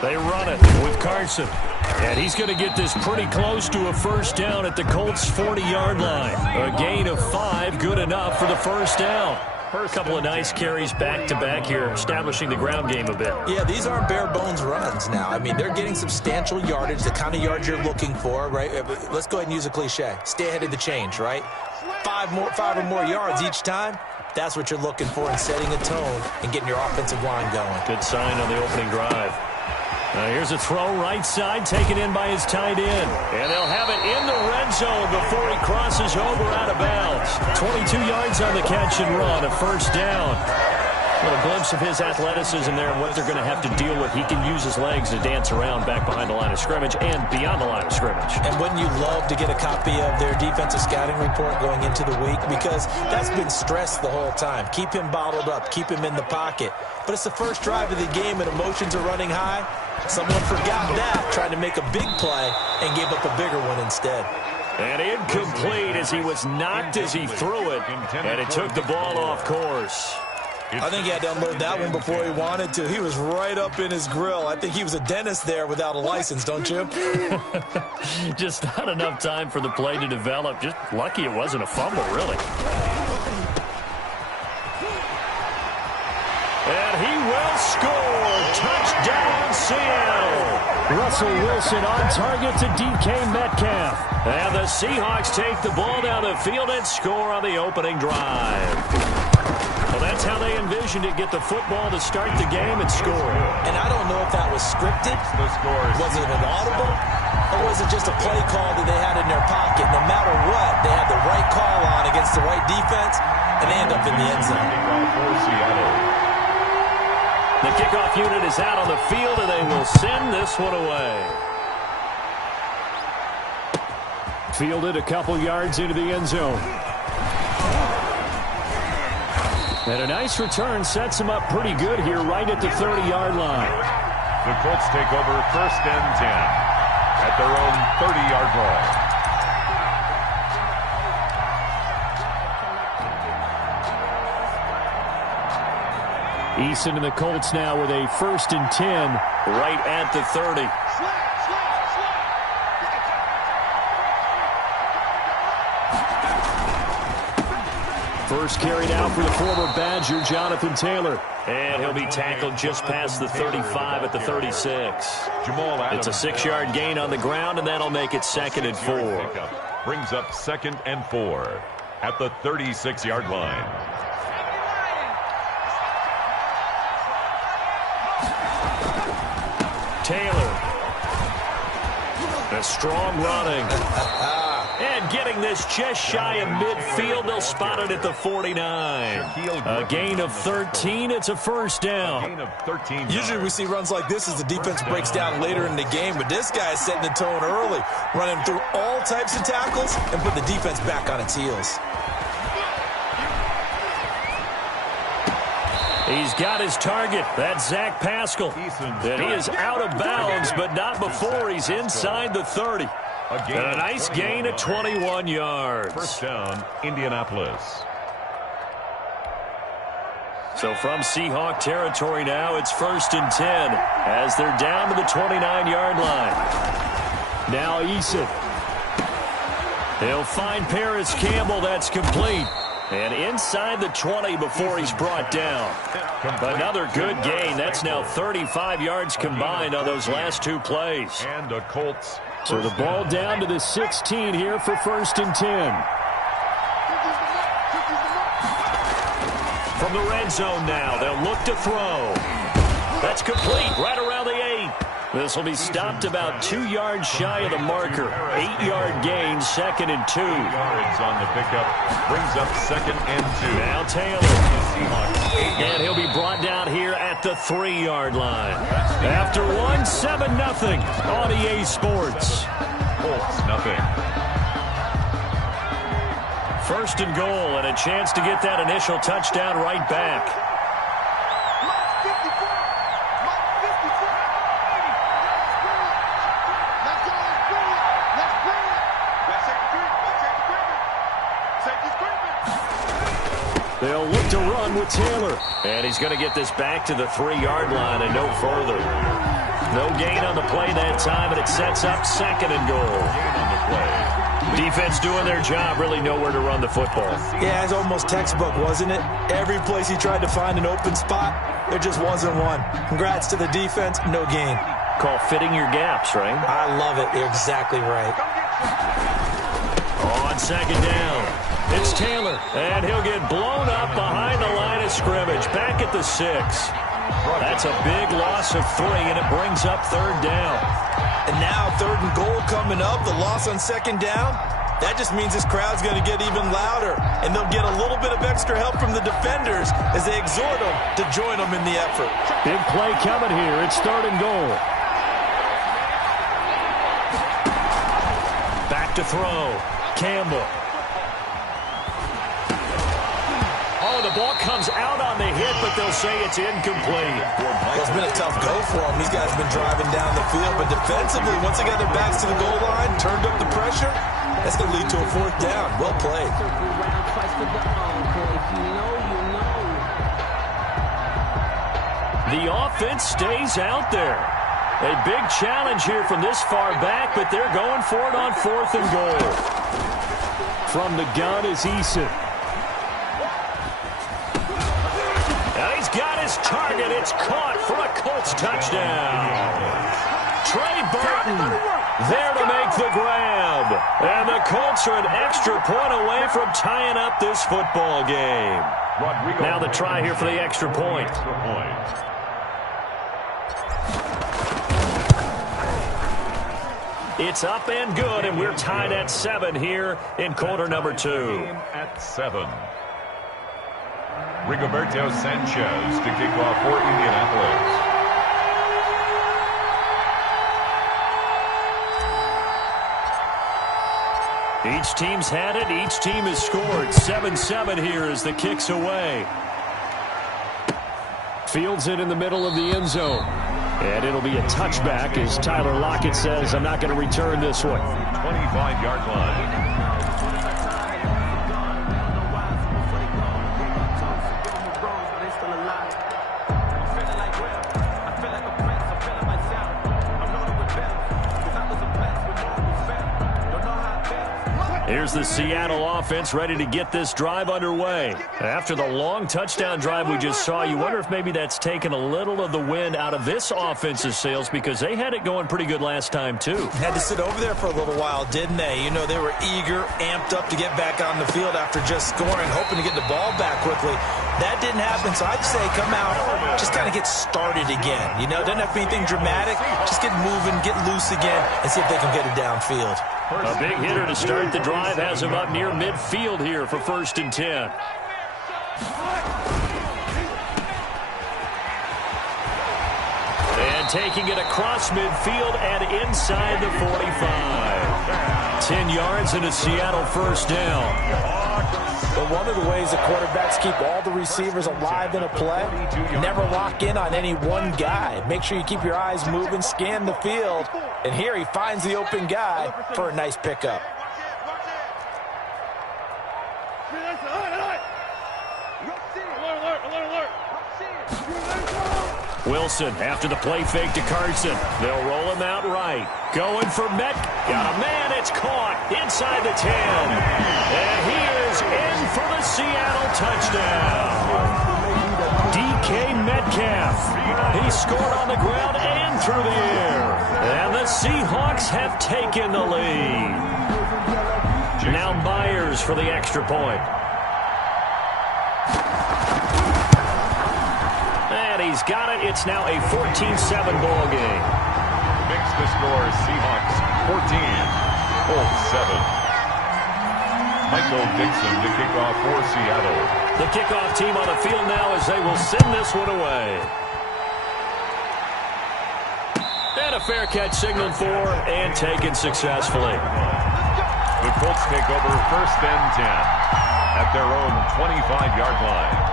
They run it with Carson. And he's going to get this pretty close to a first down at the Colts' 40-yard line. A gain of 5, good enough for the first down. A couple of nice carries back-to-back here, establishing the ground game a bit. Yeah, these aren't bare-bones runs now. I mean, they're getting substantial yardage, the kind of yards you're looking for, right? Let's go ahead and use a cliche. Stay ahead of the change, right? 5 or more yards each time. That's what you're looking for in setting a tone and getting your offensive line going. Good sign on the opening drive. Here's a throw right side, taken in by his tight end. And they'll have it in the red zone before he crosses over out of bounds. 22 yards on the catch and run, a first down. A little glimpse of his athleticism there and what they're going to have to deal with. He can use his legs to dance around back behind the line of scrimmage and beyond the line of scrimmage. And wouldn't you love to get a copy of their defensive scouting report going into the week? Because that's been stressed the whole time. Keep him bottled up. Keep him in the pocket. But it's the first drive of the game and emotions are running high. Someone forgot that, trying to make a big play, and gave up a bigger one instead. And incomplete as he was knocked as he threw it, and it took the ball off course. I think he had to unload that one before he wanted to. He was right up in his grill. I think he was a dentist there without a license, don't you? Just not enough time for the play to develop. Just lucky it wasn't a fumble, really. And he will score. Touchdown, Seattle. Russell Wilson on target to DK Metcalf. And the Seahawks take the ball down the field and score on the opening drive. Well, that's how they envisioned it. Get the football to start the game and score. And I don't know if that was scripted. Was it an audible? Or was it just a play call that they had in their pocket? No matter what, they had the right call on against the right defense, and they end up in the end zone. The kickoff unit is out on the field, and they will send this one away. Fielded a couple yards into the end zone. And a nice return sets him up pretty good here right at the 30-yard line. The Colts take over 1st and 10 at their own 30-yard line. Eason and the Colts now with a 1st and 10 right at the 30. First carry now for the former Badger, Jonathan Taylor. And he'll be tackled just past the 35 at the 36. It's a 6-yard gain on the ground, and that'll make it 2nd and 4. Brings up 2nd and 4 at the 36-yard line. Taylor. A strong running. And getting this just shy of midfield. They'll spot it at the 49. A gain of 13. It's a first down. Usually we see runs like this as the defense breaks down later in the game, but this guy is setting the tone early, running through all types of tackles and put the defense back on its heels. He's got his target. That's Zach Pascal. And he is out of bounds, but not before he's inside the 30. And a nice gain of 21 yards. First down, Indianapolis. So from Seahawk territory now, it's 1st and 10 as they're down to the 29-yard line. Now Eason. He'll find Paris Campbell. That's complete. And inside the 20 before he's brought down. Another good gain. That's now 35 yards combined on those last 2 plays. And the Colts. So the ball down to the 16 here for 1st and 10. From the red zone now, they'll look to throw. That's complete right around the 8. This will be stopped about 2 yards shy of the marker. 8-yard gain, 2nd and 2. Yards on the pickup brings up 2nd and 2. Now Taylor. And he'll be brought down here at the 3-yard line. After 7-0 on EA Sports. Colts, nothing. 1st and goal and a chance to get that initial touchdown right back. They'll look to run with Taylor. And he's going to get this back to the 3-yard line and no further. No gain on the play that time, and it sets up 2nd and goal. Defense doing their job, really nowhere to run the football. Yeah, it's almost textbook, wasn't it? Every place he tried to find an open spot, there just wasn't one. Congrats to the defense, no gain. Call fitting your gaps, right? I love it. You're exactly right. On 2nd down, it's Taylor, and he'll get blown up behind the line of scrimmage, back at the 6. That's a big loss of 3, and it brings up 3rd down. And now 3rd and goal coming up, the loss on 2nd down. That just means this crowd's going to get even louder, and they'll get a little bit of extra help from the defenders as they exhort them to join them in the effort. Big play coming here. It's 3rd and goal. Back to throw. Campbell. Oh, the ball comes out on the hit, but they'll say it's incomplete. It's been a tough go for them. These guys have been driving down the field, but defensively, once they got their backs to the goal line, turned up the pressure, that's going to lead to a 4th down. Well played. The offense stays out there. A big challenge here from this far back, but they're going for it on 4th and goal. From the gun is Eason. He's got his target. It's caught for a Colts touchdown. Trey Burton there to make the grab. And the Colts are an extra point away from tying up this football game. Now the try here for the extra point. It's up and good, and we're tied at 7 here in quarter number 2. At 7. Rigoberto Sanchez to kick off for Indianapolis. Each team's had it. Each team has scored. 7-7 here as the kick's away. Fields it in the middle of the end zone. And it'll be a touchback as Tyler Lockett says, I'm not going to return this one. 25-yard line. Here's the Seattle offense ready to get this drive underway. After the long touchdown drive we just saw, you wonder if maybe that's taken a little of the wind out of this offense's sails because they had it going pretty good last time, too. Had to sit over there for a little while, didn't they? You know, they were eager, amped up to get back on the field after just scoring, hoping to get the ball back quickly. That didn't happen, so I'd say come out, just kind of get started again. You know, doesn't have to be anything dramatic. Just get moving, get loose again, and see if they can get it downfield. A big hitter to start the drive has him up near midfield here for 1st and 10. And taking it across midfield and inside the 45. 10 yards and a Seattle 1st down. But one of the ways that quarterbacks keep all the receivers alive in a play, never lock in on any one guy. Make sure you keep your eyes moving, scan the field. And here he finds the open guy for a nice pickup. Wilson after the play fake to Carson. They'll roll him out right. Going for Met. Got a man. It's caught inside the 10. And he is in for the Seattle touchdown. DK Metcalf. He scored on the ground and through the air. And the Seahawks have taken the lead. Now Myers for the extra point. And he's got it. It's now a 14-7 ball game. Makes the score Seahawks 14, Colts 7. Michael Dixon to kick off for Seattle. The kickoff team on the field now as they will send this one away. And a fair catch signaled for and taken successfully. The Colts take over 1st and 10 at their own 25-yard line.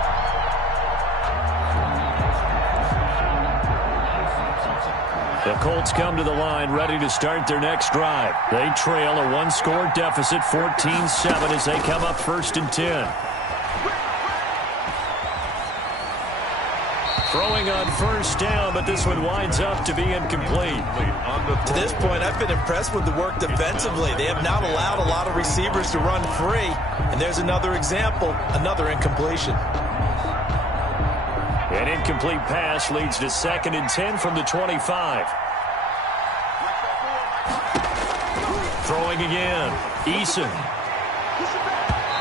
The Colts come to the line ready to start their next drive. They trail a one-score deficit 14-7 as they come up 1st and 10. Throwing on first down, but this one winds up to be incomplete. To this point, I've been impressed with the work defensively. They have not allowed a lot of receivers to run free. And there's another example, another incompletion. An incomplete pass leads to 2nd and 10 from the 25. Throwing again. Eason.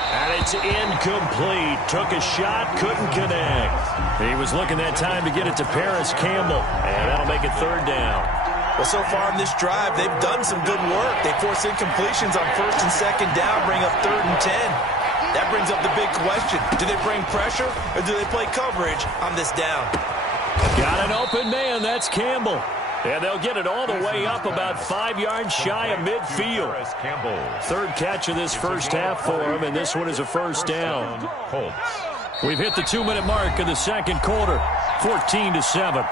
And it's incomplete. Took a shot, couldn't connect. He was looking that time to get it to Paris Campbell. And that'll make it 3rd down. Well, so far in this drive, they've done some good work. They force incompletions on 1st and 2nd down, bring up 3rd and 10. That brings up the big question. Do they bring pressure or do they play coverage on this down? Got an open man. That's Campbell. And they'll get it all the way up about 5 yards shy of midfield. 3rd catch of this first half for him, and this one is a 1st down. We've hit the 2-minute mark of the 2nd quarter, 14-7.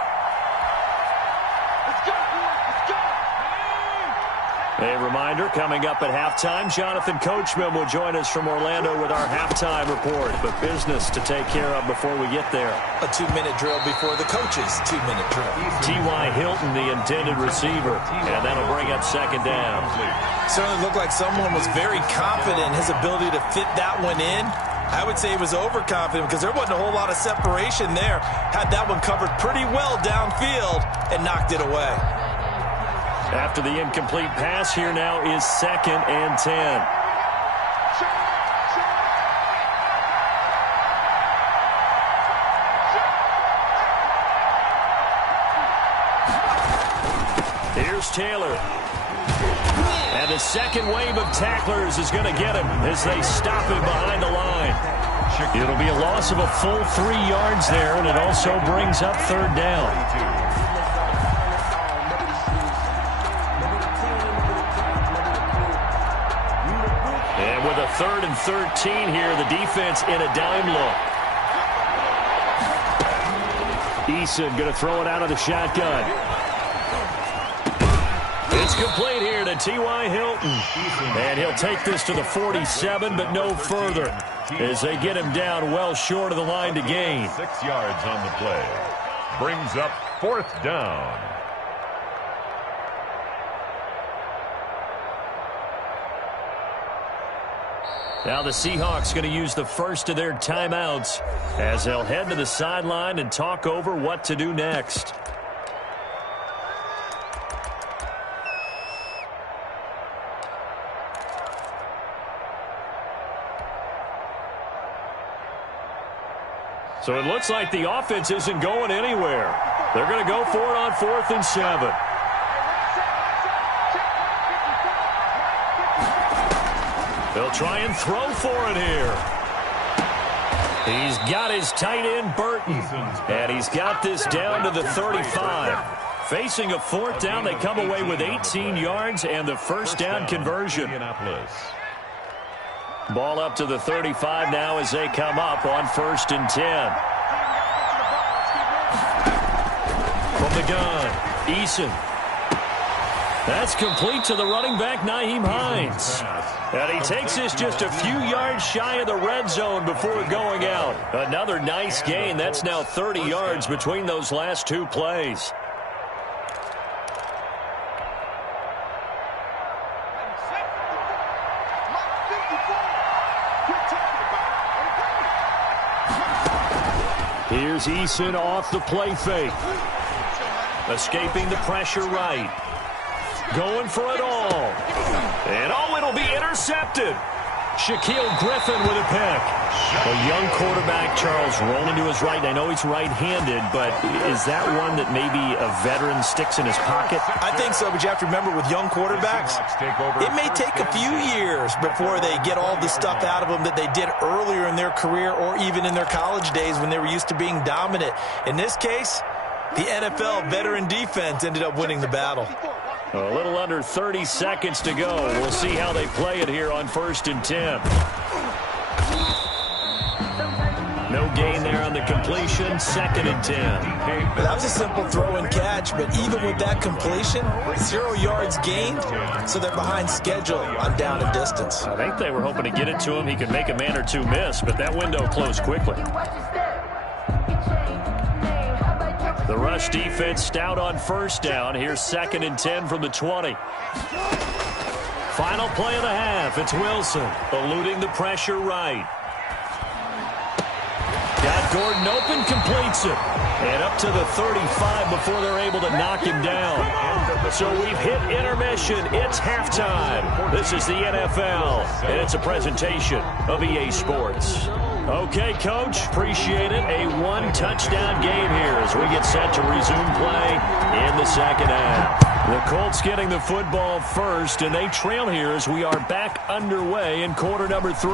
A reminder, coming up at halftime, Jonathan Coachman will join us from Orlando with our halftime report. But business to take care of before we get there. A 2-minute drill before the coach's 2-minute drill. T.Y. Hilton, the intended receiver, and that'll bring up 2nd down. Certainly looked like someone was very confident in his ability to fit that one in. I would say he was overconfident because there wasn't a whole lot of separation there. Had that one covered pretty well downfield and knocked it away. After the incomplete pass, here now is 2nd and 10. Here's Taylor. And the second wave of tacklers is going to get him as they stop him behind the line. It'll be a loss of a full 3 yards there, and it also brings up 3rd down. With a 3rd and 13 here, the defense in a dime look. Eason going to throw it out of the shotgun. It's complete here to T.Y. Hilton. And he'll take this to the 47, but no further, as they get him down well short of the line to gain. 6 yards on the play. Brings up 4th down. Now the Seahawks going to use the first of their timeouts as they'll head to the sideline and talk over what to do next. So it looks like the offense isn't going anywhere. They're going to go for it on 4th and 7. They'll try and throw for it here. He's got his tight end, Burton. And he's got this down to the 35. Facing a 4th down, they come away with 18 yards and the 1st down conversion. Ball up to the 35 now as they come up on 1st and 10. From the gun, Eason. That's complete to the running back, Nyheim Hines. And he takes this just a few yards shy of the red zone before going out. Another nice gain. That's now 30 yards between those last 2 plays. Here's Eason off the play fake. Escaping the pressure right. Going for it all. And it'll be intercepted. Shaquill Griffin with a pick. A young quarterback, Charles, rolling to his right. I know he's right-handed, but is that one that maybe a veteran sticks in his pocket? I think so, but you have to remember with young quarterbacks, it may take a few years before they get all the stuff out of them that they did earlier in their career or even in their college days when they were used to being dominant. In this case, the NFL veteran defense ended up winning the battle. A little under 30 seconds to go. We'll see how they play it here on 1st and 10. No gain there on the completion. 2nd and 10. That was a simple throw and catch, but even with that completion, 0 yards gained, so they're behind schedule on down and distance. I think they were hoping to get it to him. He could make a man or two miss, but that window closed quickly. The rush defense stout on first down. Here's 2nd and 10 from the 20. Final play of the half. It's Wilson eluding the pressure right. Got Gordon open, completes it. And up to the 35 before they're able to knock him down. So we've hit intermission. It's halftime. This is the NFL, and it's a presentation of EA Sports. Okay, Coach, appreciate it. A one-touchdown game here as we get set to resume play in the second half. The Colts getting the football first, and they trail here as we are back underway in quarter number 3.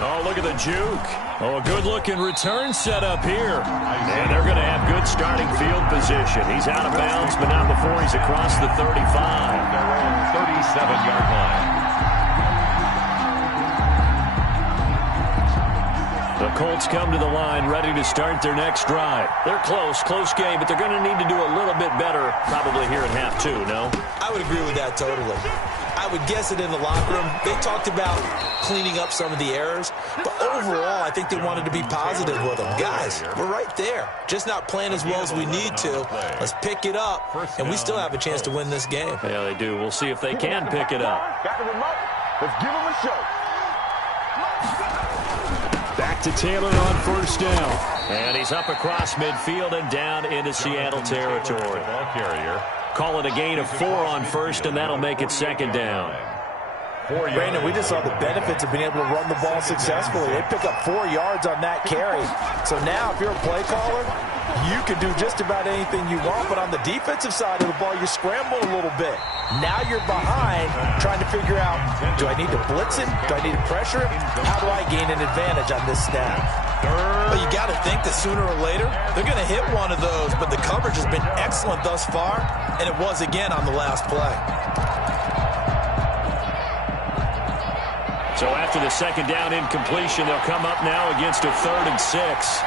Oh, look at the juke. Oh, a good-looking return set up here. And they're going to have good starting field position. He's out of bounds, but not before he's across the 35. Their own 37-yard line. The Colts come to the line ready to start their next drive. They're close game, but they're going to need to do a little bit better probably here in half 2, no? I would agree with that totally. I would guess it in the locker room. They talked about cleaning up some of the errors, but overall, I think they wanted to be positive with them. Guys, we're right there. Just not playing as well as we need to. Let's pick it up, and we still have a chance to win this game. Yeah, they do. We'll see if they can pick it up. Got the remote. Let's give them a show. Back to Taylor on first down. And he's up across midfield and down into Seattle territory. Ball carrier. Call it a gain of 4 on first, and that'll make it 2nd down. Brandon, we just saw the benefits of being able to run the ball successfully. They pick up 4 yards on that carry. So now if you're a play caller, you can do just about anything you want. But on the defensive side of the ball, you scramble a little bit. Now you're behind trying to figure out, do I need to blitz him? Do I need to pressure him? How do I gain an advantage on this snap? But you got to think that sooner or later, they're going to hit one of those. But the coverage has been excellent thus far, and it was again on the last play. So after the 2nd down incompletion, they'll come up now against a 3rd and 6.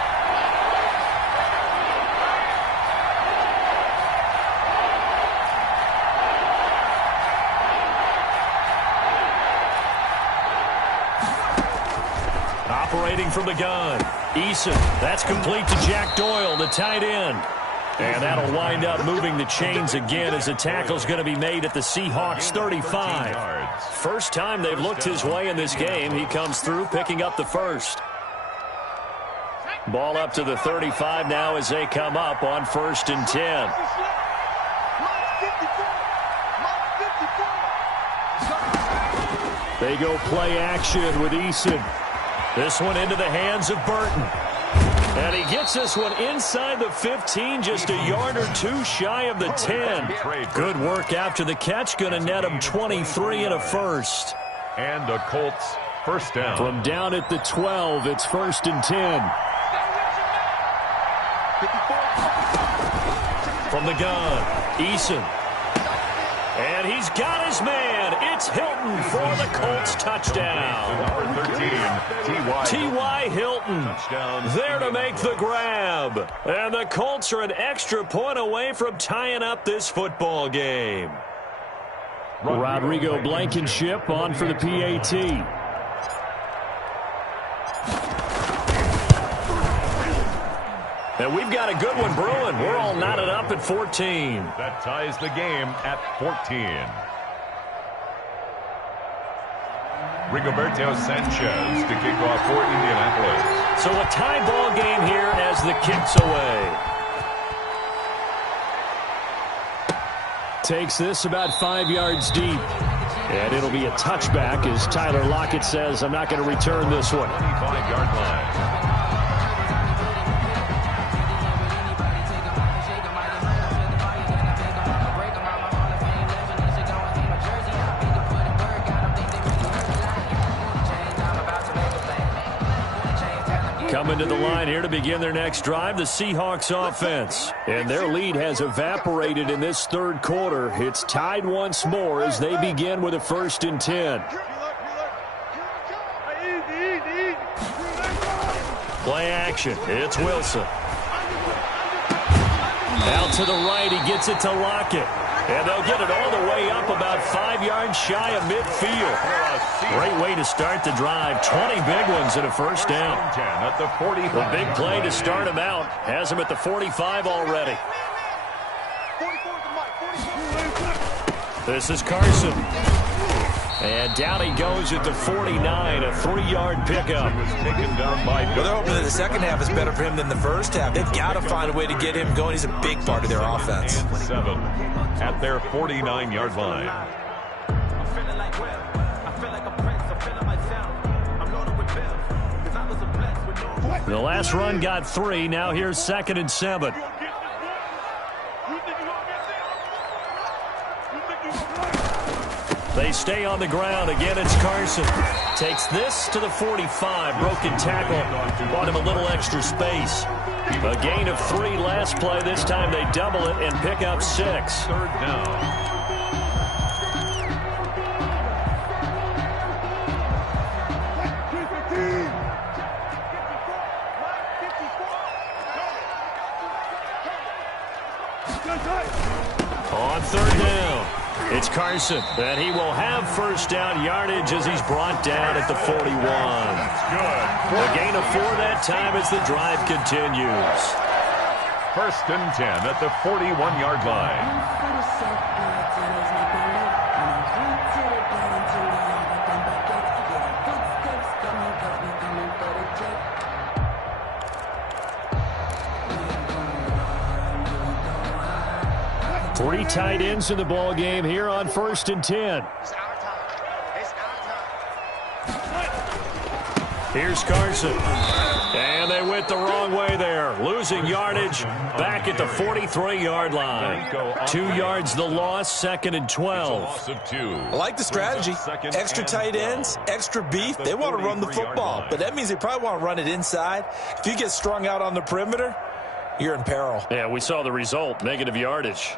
Operating from the gun, Eason. That's complete to Jack Doyle, the tight end. And that'll wind up moving the chains again as the tackle's going to be made at the Seahawks 35. First time they've looked his way in this game. He comes through picking up the first. Ball up to the 35 now as they come up on 1st and 10. They go play action with Eason. This one into the hands of Burton. And he gets this one inside the 15, just a yard or 2 shy of the 10. Good work after the catch, going to net him 23 and a first. And the Colts first down. From down at the 12, it's 1st and 10. From the gun, Eason. And he's got his man. It's Hilton for the Colts touchdown. Number 13, T.Y. Hilton there to make the grab. And the Colts are an extra point away from tying up this football game. Rodrigo Blankenship on for the PAT. And we've got a good one brewing. We're all knotted up at 14. That ties the game at 14. Rigoberto Sanchez to kick off for Indianapolis. So a tie ball game here as the kick's away. Takes this about 5 yards deep. And it'll be a touchback as Tyler Lockett says, I'm not going to return this one. 25-yard line. Coming to the line here to begin their next drive, the Seahawks offense. And their lead has evaporated in this 3rd quarter. It's tied once more as they begin with a 1st and 10. Play action. It's Wilson. Out to the right. He gets it to Lockett. And they'll get it all the way up about 5 yards shy of midfield. Great way to start the drive. 20 big ones and a first down. At the 45. The big play to start him out. Has him at the 45 already. This is Carson. And down he goes at the 49, a 3-yard pickup. Well, they're hoping that the second half is better for him than the first half. They've got to find a way to get him going. He's a big part of their offense. 7 at their 49-yard line. The last run got 3. Now here's 2nd and 7. They stay on the ground. Again, it's Carson. Takes this to the 45. Broken tackle. Bought him a little extra space. A gain of 3 last play. This time they double it and pick up 6. 3rd down. On 3rd down, it's Carson, and he will have first down yardage as he's brought down at the 41. A gain of 4 that time as the drive continues. 1st and 10 at the 41-yard line. Three tight ends in the ball game here on 1st and 10. Here's Carson. And they went the wrong way there. Losing yardage back at the 43-yard line. 2 yards the loss, 2nd and 12. I like the strategy. Extra tight ends, extra beef. They want to run the football, but that means they probably want to run it inside. If you get strung out on the perimeter, you're in peril. Yeah, we saw the result, negative yardage.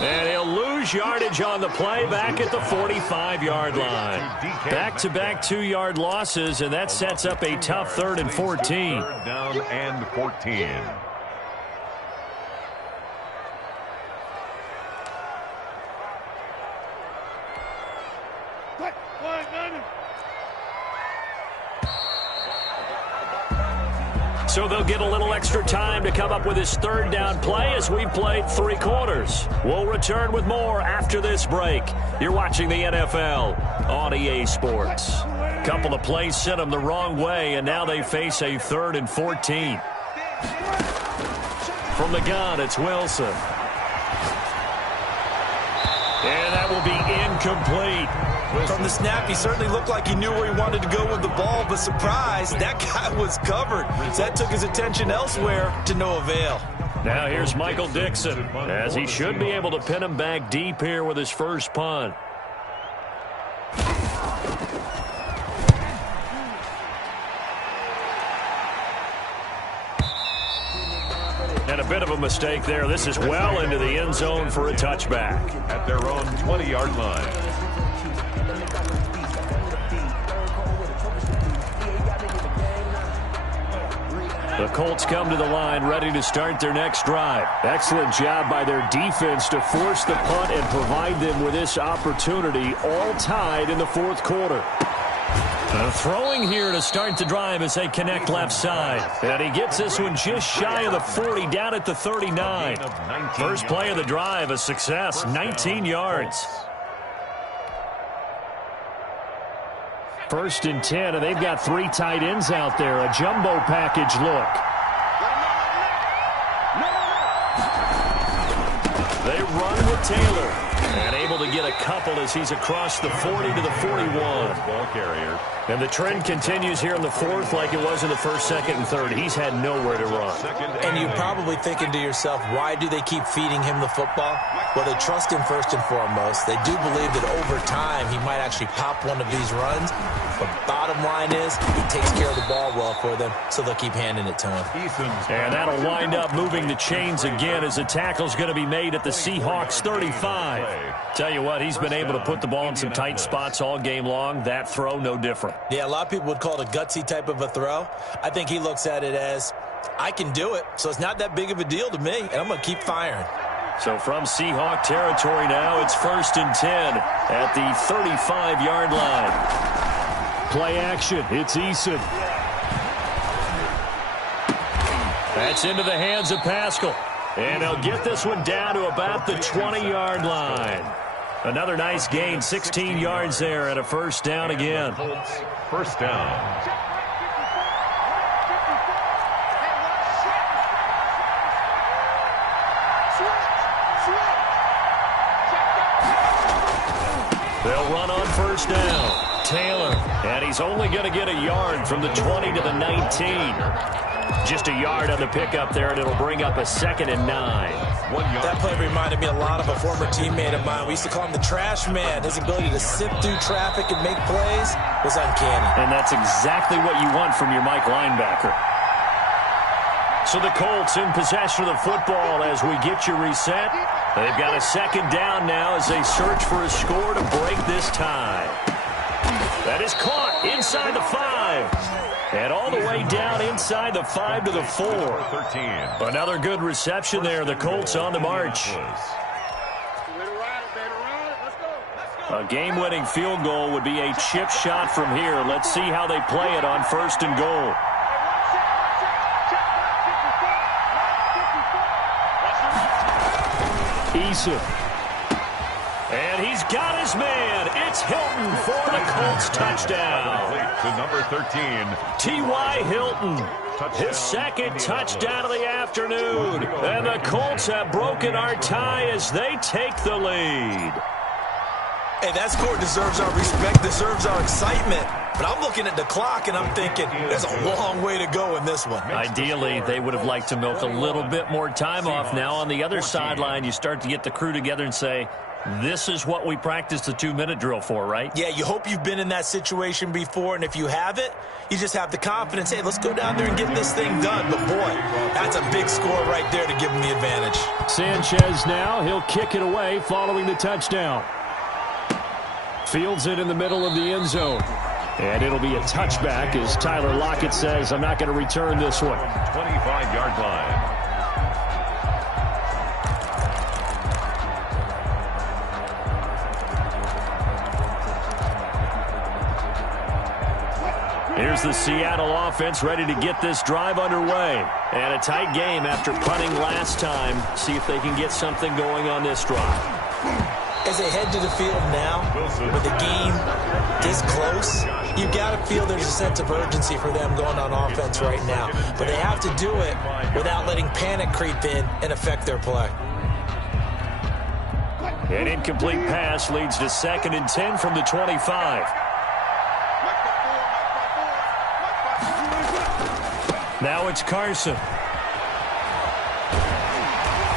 And he'll lose yardage on the play back at the 45-yard line. Back-to-back 2-yard losses, and that sets up a tough 3rd and 14. 3rd down and 14. So they'll get a little extra time to come up with his 3rd down play as we played 3 quarters. We'll return with more after this break. You're watching the NFL on EA Sports. Couple of plays sent them the wrong way, and now they face a 3rd and 14. From the gun, it's Wilson. And that will be incomplete. From the snap, he certainly looked like he knew where he wanted to go with the ball, but surprise, that guy was covered. That took his attention elsewhere to no avail. Now here's Michael Dixon, as he should be able to pin him back deep here with his first punt. And a bit of a mistake there. This is well into the end zone for a touchback. At their own 20-yard line. The Colts come to the line ready to start their next drive. Excellent job by their defense to force the punt and provide them with this opportunity, all tied in the 4th quarter. Throwing here to start the drive as they connect left side. And he gets this one just shy of the 40, down at the 39. First play of the drive, a success, 19 yards. 1st and 10, and they've got 3 tight ends out there. A jumbo package look. They run with Taylor. And able to get a couple as he's across the 40 to the 41. Ball carrier. And the trend continues here in the 4th like it was in the 1st, 2nd, and 3rd. He's had nowhere to run. And you're probably thinking to yourself, why do they keep feeding him the football? Well, they trust him first and foremost. They do believe that over time he might actually pop one of these runs. But bottom line is he takes care of the ball well for them, so they'll keep handing it to him. And that'll wind up moving the chains again as the tackle's going to be made at the Seahawks 35. Tell you what, he's been able to put the ball in some tight spots all game long. That throw, no different. Yeah, a lot of people would call it a gutsy type of a throw. I think he looks at it as, I can do it, so it's not that big of a deal to me, and I'm going to keep firing. So from Seahawk territory now, it's 1st and 10 at the 35-yard line. Play action. It's Eason. That's into the hands of Pascal. And they'll get this one down to about the 20-yard line. Another nice gain, 16 yards there, and a first down again. First down. They'll run on first down. Taylor, and he's only going to get a yard from the 20 to the 19. Just a yard on the pickup there, and it'll bring up a 2nd and 9. That play reminded me a lot of a former teammate of mine. We used to call him the trash man. His ability to sift through traffic and make plays was uncanny. And that's exactly what you want from your Mike linebacker. So the Colts in possession of the football as we get you reset. They've got a 2nd down now as they search for a score to break this tie. That is caught inside the 5. And all the way down inside the 5 to the 4. 13. Another good reception there. The Colts on the march. A game-winning field goal would be a chip shot from here. Let's see how they play it on 1st and goal. Eason. And he's got his man. It's Hilton for the Colts touchdown. To number 13. T.Y. Hilton. His 2nd touchdown of the afternoon. And the Colts have broken our tie as they take the lead. Hey, that score deserves our respect, deserves our excitement. But I'm looking at the clock, and I'm thinking, there's a long way to go in this one. Ideally, they would have liked to milk a little bit more time off. Now, on the other sideline, you start to get the crew together and say, this is what we practiced the 2-minute drill for, right? Yeah, you hope you've been in that situation before, and if you haven't, you just have the confidence, hey, let's go down there and get this thing done. But, boy, that's a big score right there to give them the advantage. Sanchez now, he'll kick it away following the touchdown. Fields it in the middle of the end zone. And it'll be a touchback as Tyler Lockett says, I'm not going to return this one. 25-yard line. Here's the Seattle offense ready to get this drive underway. And a tight game after punting last time. See if they can get something going on this drive. As they head to the field now, with the game this close, you got to feel there's a sense of urgency for them going on offense right now. But they have to do it without letting panic creep in and affect their play. An incomplete pass leads to 2nd and 10 from the 25. Now it's Carson.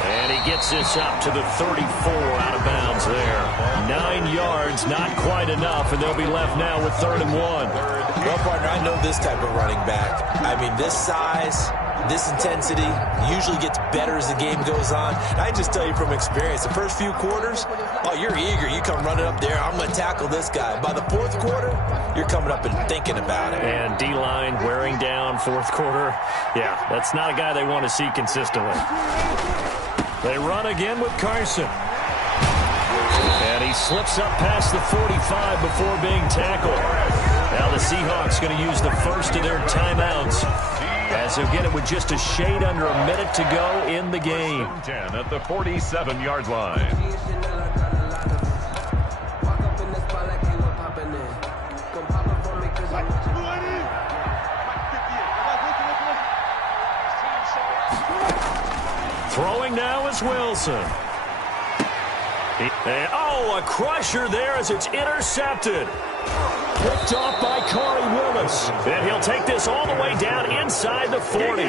And he gets this up to the 34 out of bounds there. 9 yards, not quite enough, and they'll be left now with 3rd and 1. Well, partner, I know this type of running back. I mean, this size, this intensity usually gets better as the game goes on. I just tell you from experience, the first few quarters, oh, you're eager. You come running up there, I'm going to tackle this guy. By the 4th quarter, you're coming up and thinking about it. And D-line wearing down 4th quarter. Yeah, that's not a guy they want to see consistently. They run again with Carson. And he slips up past the 45 before being tackled. Now the Seahawks going to use the first of their timeouts as they'll get it with just a shade under a minute to go in the game. 10 at the 47-yard line. Throwing now is Wilson. Oh, a crusher there as it's intercepted. Picked off by Corey Willis. And he'll take this all the way down inside the 40.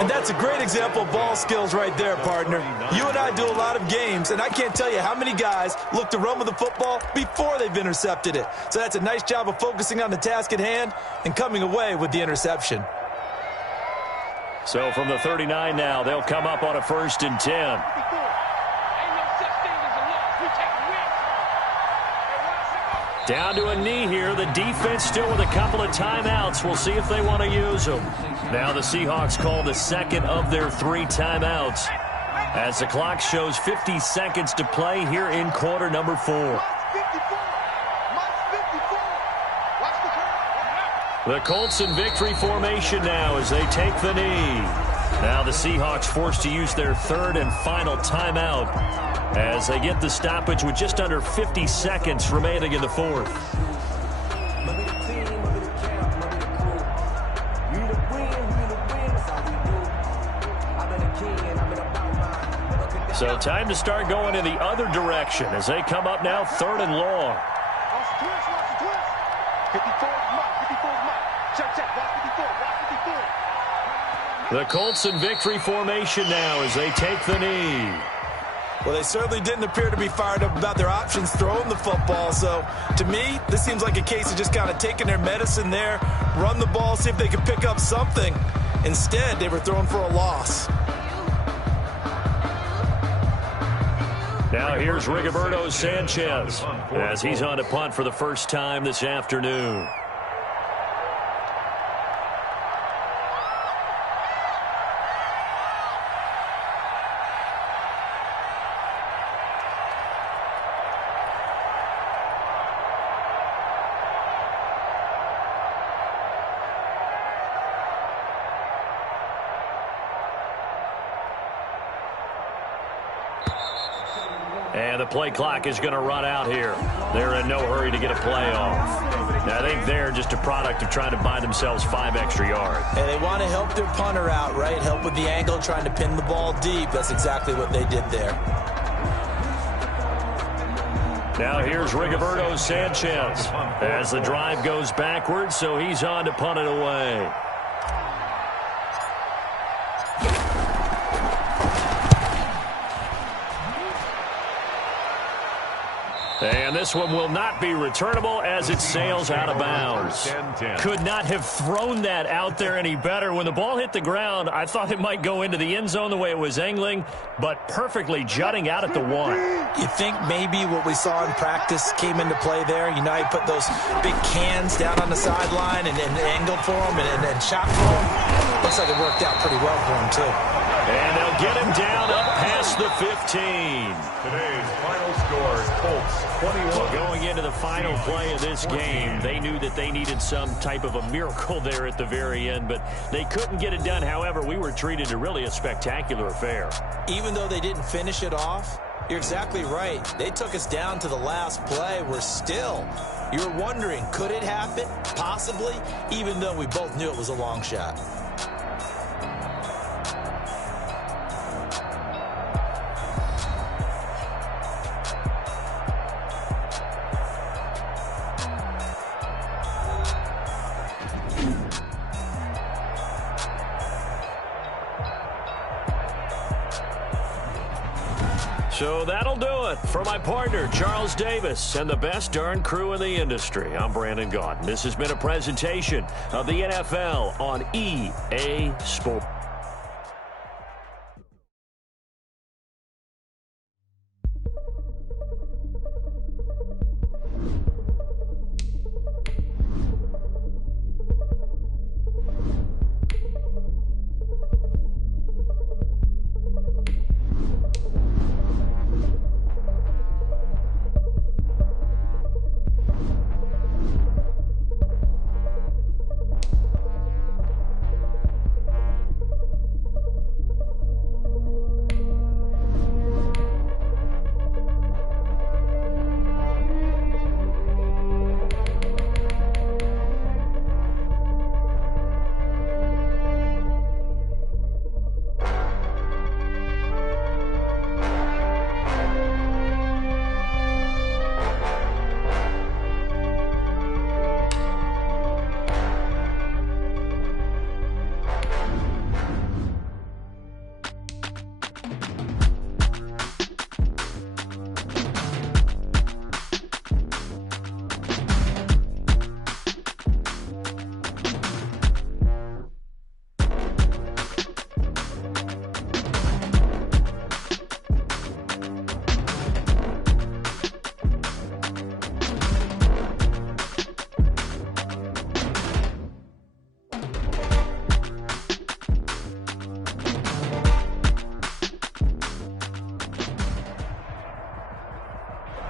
And that's a great example of ball skills right there, partner. You and I do a lot of games, and I can't tell you how many guys look to run with the football before they've intercepted it. So that's a nice job of focusing on the task at hand and coming away with the interception. So from the 39 now, they'll come up on a 1st and 10. Down to a knee here. The defense still with a couple of timeouts. We'll see if they want to use them. Now the Seahawks call the second of their 3 timeouts, as the clock shows 50 seconds to play here in quarter number 4. The Colts in victory formation now as they take the knee. Now the Seahawks forced to use their 3rd and final timeout as they get the stoppage with just under 50 seconds remaining in the 4th. So time to start going in the other direction as they come up now 3rd and long. The Colts in victory formation now as they take the knee. Well, they certainly didn't appear to be fired up about their options throwing the football. So, to me, this seems like a case of just kind of taking their medicine there, run the ball, see if they could pick up something. Instead, they were throwing for a loss. Now here's Rigoberto Sanchez as he's on to punt for the first time this afternoon. And the play clock is going to run out here. They're in no hurry to get a play off. Now, I think they're just a product of trying to buy themselves 5 extra yards. And they want to help their punter out, right? Help with the angle, trying to pin the ball deep. That's exactly what they did there. Now here's Rigoberto Sanchez as the drive goes backwards, so he's on to punt it away. And this one will not be returnable as it sails out of bounds. Could not have thrown that out there any better. When the ball hit the ground, I thought it might go into the end zone the way it was angling, but perfectly jutting out at the 1. You think maybe what we saw in practice came into play there? You know, you put those big cans down on the sideline and angled for them and shot for them. Looks like it worked out pretty well for him, too. And they'll get him down up past the 15. Today's final score, Colts 21. Well, going into the final play of this game, they knew that they needed some type of a miracle there at the very end, but they couldn't get it done. However, we were treated to really a spectacular affair. Even though they didn't finish it off, you're exactly right. They took us down to the last play. We're still, you're wondering, could it happen? Possibly, even though we both knew it was a long shot. So that'll do it for my partner, Charles Davis, and the best darn crew in the industry. I'm Brandon Gaudin. This has been a presentation of the NFL on EA Sports.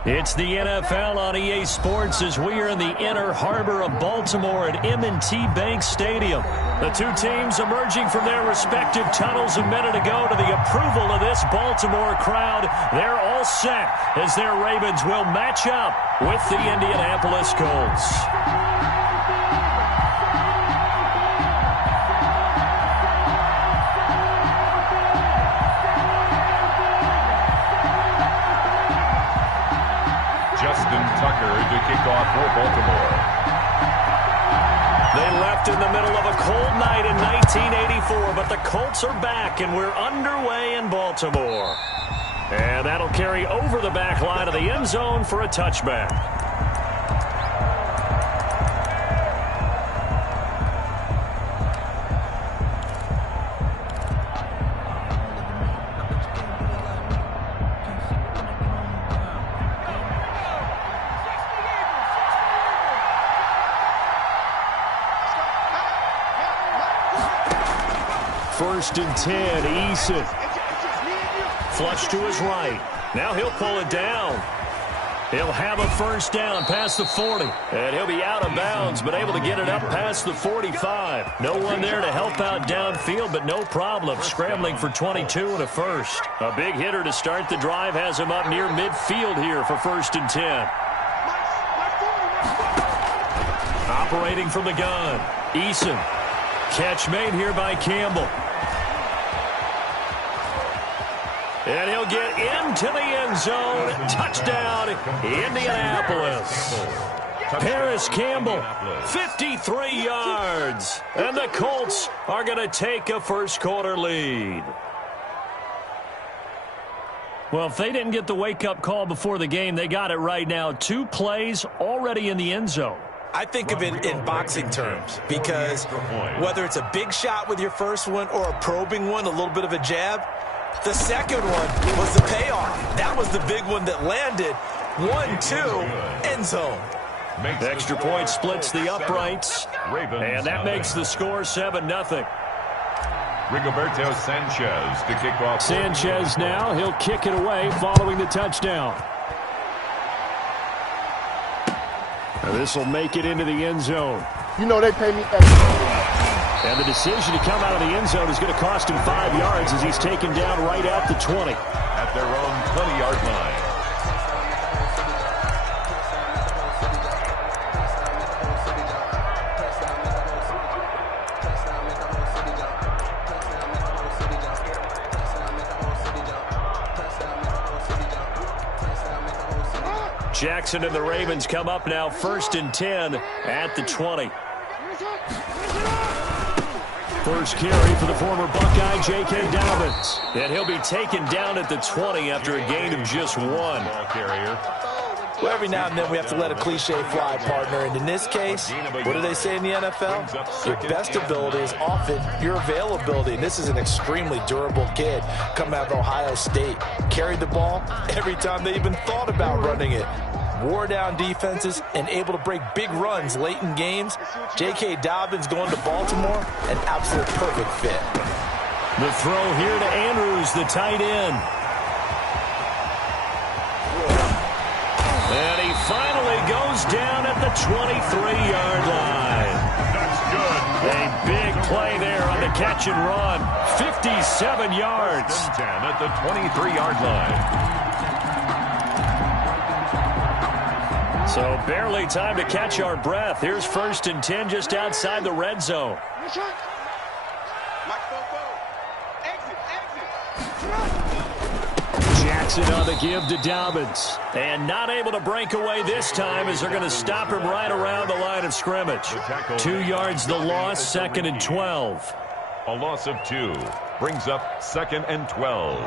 It's the NFL on EA Sports as we are in the inner harbor of Baltimore at M&T Bank Stadium. The two teams emerging from their respective tunnels a minute ago to the approval of this Baltimore crowd. They're all set as their Ravens will match up with the Indianapolis Colts. Justin Tucker to kick off for Baltimore. They left in the middle of a cold night in 1984, but the Colts are back, and we're underway in Baltimore. And that'll carry over the back line of the end zone for a touchback. First and 10, Eason. Flush to his right. Now he'll pull it down. He'll have a first down past the 40. And he'll be out of bounds, but able to get it up past the 45. No one there to help out downfield, but no problem. Scrambling for 22 and a first. A big hitter to start the drive has him up near midfield here for first and 10. Operating from the gun. Eason. Catch made here by Campbell. And he'll get into the end zone. Touchdown, Indianapolis. Paris Campbell, 53 yards. And the Colts are going to take a first-quarter lead. Well, if they didn't get the wake-up call before the game, they got it right now. 2 plays already in the end zone. I think of it in boxing terms because whether it's a big shot with your first one or a probing one, a little bit of a jab, the second one was the payoff. That was the big one that landed. 1-2, end zone. The extra point splits the uprights, and that makes the score 7-0. Rigoberto Sanchez to kick off. Sanchez now, he'll kick it away following the touchdown. This will make it into the end zone. You know they pay me extra. And the decision to come out of the end zone is going to cost him 5 yards as he's taken down right at the 20. At their own 20-yard line. Jackson and the Ravens come up now first and 10 at the 20. First carry for the former Buckeye, J.K. Dobbins. And he'll be taken down at the 20 after a gain of just 1. Ball carrier. Well, every now and then we have to let a cliche fly, partner. And in this case, what do they say in the NFL? Your best ability is often your availability. And this is an extremely durable kid coming out of Ohio State. Carried the ball every time they even thought about running it. Wore down defenses and able to break big runs late in games. J.K. Dobbins going to Baltimore, an absolute perfect fit. The throw here to Andrews, the tight end. And he finally goes down at the 23-yard line. That's good. A big play there on the catch and run. 57 yards. 10 at the 23-yard line. So barely time to catch our breath. Here's first and 10 just outside the red zone. Jackson on the give to Dobbins. And not able to break away this time as they're going to stop him right around the line of scrimmage. 2 yards the loss, second and 12. A loss of 2 brings up second and 12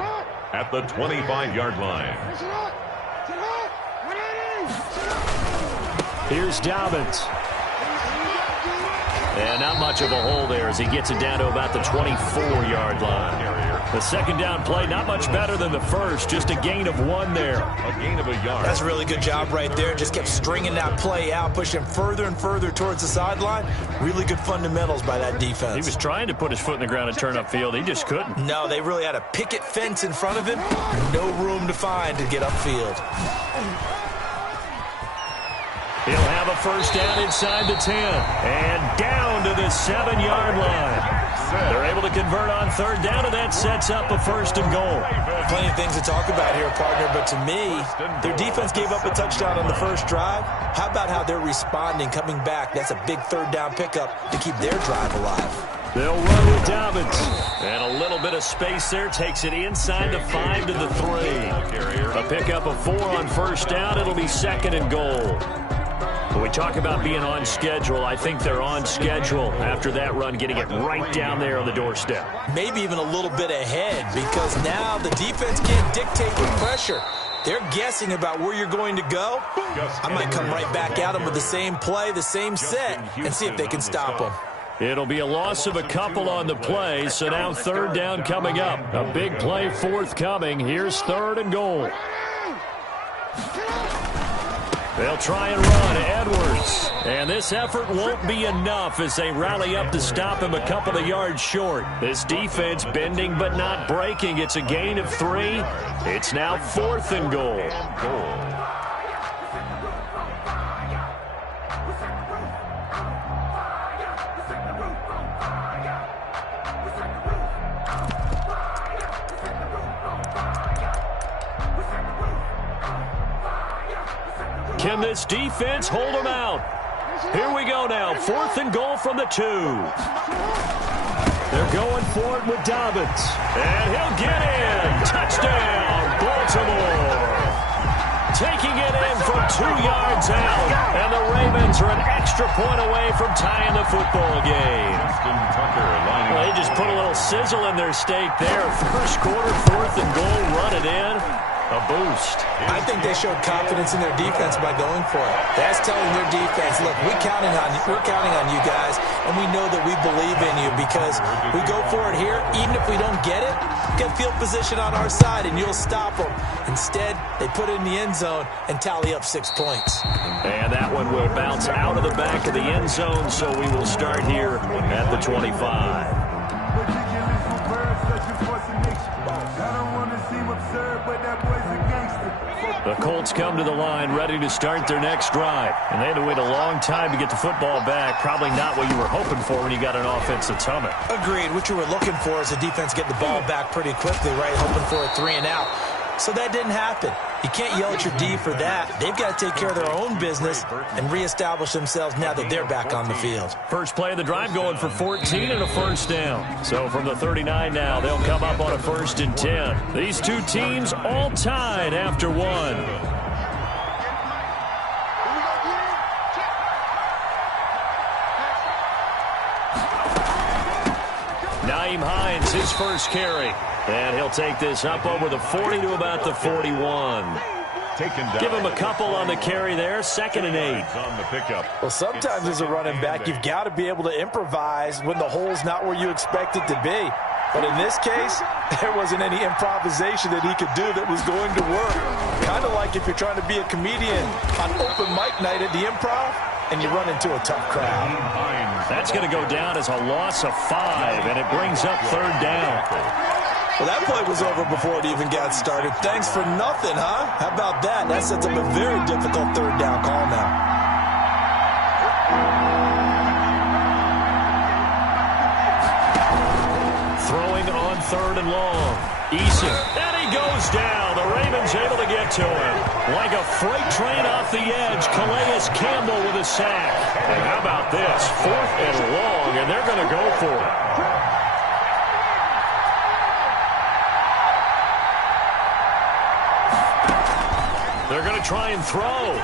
at the 25-yard line. Here's Dobbins. And not much of a hole there as he gets it down to about the 24-yard line. The second down play, not much better than the first, just a gain of 1 there. A gain of a yard. That's a really good job right there. Just kept stringing that play out, pushing further and further towards the sideline. Really good fundamentals by that defense. He was trying to put his foot in the ground and turn upfield. He just couldn't. No, they really had a picket fence in front of him. No room to find to get upfield. He'll have a first down inside the 10. And down to the 7-yard line. They're able to convert on third down, and that sets up a first and goal. Plenty of things to talk about here, partner, but to me, their defense gave up a touchdown on the first drive. How about how they're responding, coming back? That's a big third down pickup to keep their drive alive. They'll run with Dobbins. And a little bit of space there takes it inside the 5 to the 3. A pickup of 4 on first down. It'll be second and goal. When we talk about being on schedule, I think they're on schedule after that run, getting it right down there on the doorstep. Maybe even a little bit ahead, because now the defense can't dictate with pressure. They're guessing about where you're going to go. I might come right back at them with the same play, the same set, and see if they can stop them. It'll be a loss of a couple on the play, so now third down coming up. A big play forthcoming. Here's third and goal. They'll try and run Edwards. And this effort won't be enough as they rally up to stop him a couple of yards short. This defense bending but not breaking. It's a gain of 3. It's now fourth and goal. Can this defense hold them out? Here we go now. Fourth and goal from the 2. They're going for it with Dobbins. And he'll get in. Touchdown, Baltimore. Taking it in from 2 yards out. And the Ravens are an extra point away from tying the football game. Well, they just put a little sizzle in their steak there. First quarter, fourth and goal, run it in. A boost. I think they showed confidence in their defense by going for it. That's telling their defense, look, we're counting on you guys, and we know that we believe in you because we go for it here. Even if we don't get it, get field position on our side, and you'll stop them. Instead, they put it in the end zone and tally up 6 points. And that one will bounce out of the back of the end zone, so we will start here at the 25. The Colts come to the line ready to start their next drive. And they had to wait a long time to get the football back. Probably not what you were hoping for when you got an offense that's humming. Agreed. What you were looking for is the defense get the ball back pretty quickly, right? Hoping for a 3 and out. So that didn't happen. You can't yell at your D for that. They've got to take care of their own business and reestablish themselves now that they're back on the field. First play of the drive going for 14 and a first down. So from the 39 now, they'll come up on a first and 10. These two teams all tied after 1. Nyheim Hines, his first carry. And he'll take this up over the 40 to about the 41. Give him a couple on the carry there. Second and 8. On the pickup. Well, sometimes as a running back, you've got to be able to improvise when the hole's not where you expect it to be. But in this case, there wasn't any improvisation that he could do that was going to work. Kind of like if you're trying to be a comedian on open mic night at the Improv and you run into a tough crowd. That's going to go down as a loss of 5, and it brings up third down. Well, that play was over before it even got started. Thanks for nothing, huh? How about that? That sets up a very difficult third down call now. Throwing on third and long. Eason. And he goes down. The Ravens able to get to him. Like a freight train off the edge, Calais Campbell with a sack. And how about this? Fourth and long, and they're going to go for it. They're going to try and throw.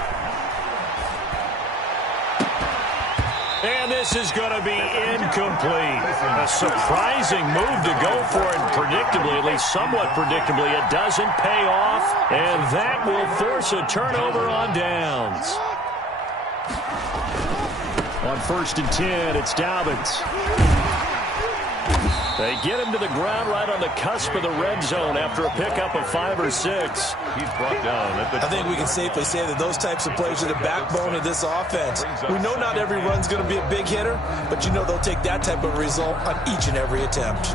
And this is going to be incomplete. A surprising move to go for it. Predictably, at least somewhat predictably, it doesn't pay off. And that will force a turnover on downs. On first and 10, it's Dobbins. They get him to the ground right on the cusp of the red zone after a pickup of 5 or 6. He's brought down at the I think we can safely say that those types of plays are the backbone of this offense. We know not every run's going to be a big hitter, but you know they'll take that type of result on each and every attempt.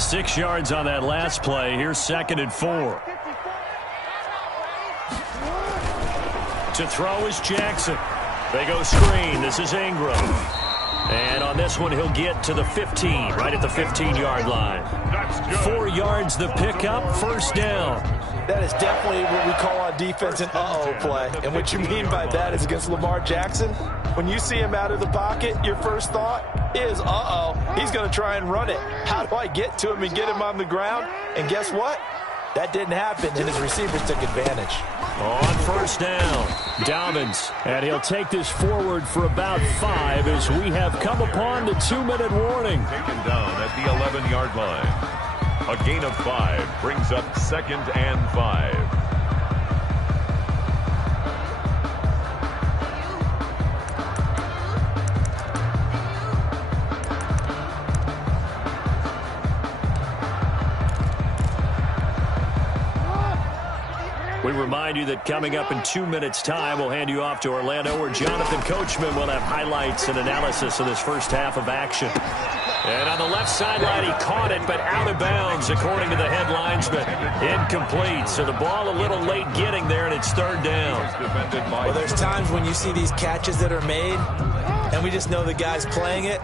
6 yards on that last play. Here's second and 4. 2 To throw is Jackson. They go screen. This is Ingram. And on this one, he'll get to the 15, right at the 15-yard line. 4 yards the pickup, first down. That is definitely what we call on defense an uh-oh play. And what you mean by that is against Lamar Jackson, when you see him out of the pocket, your first thought is, uh-oh, he's going to try and run it. How do I get to him and get him on the ground? And guess what? That didn't happen, and his receivers took advantage. On first down, Dobbins. And he'll take this forward for about 5 as we have come upon the 2-minute warning. Taken down at the 11-yard line. A gain of 5 brings up 2nd and 5. We remind you that coming up in 2 minutes' time, we'll hand you off to Orlando, where Jonathan Coachman will have highlights and analysis of this first half of action. And on the left sideline, he caught it, but out of bounds, according to the head linesman. Incomplete, so the ball a little late getting there, and it's third down. Well, there's times when you see these catches that are made, and we just know the guys playing it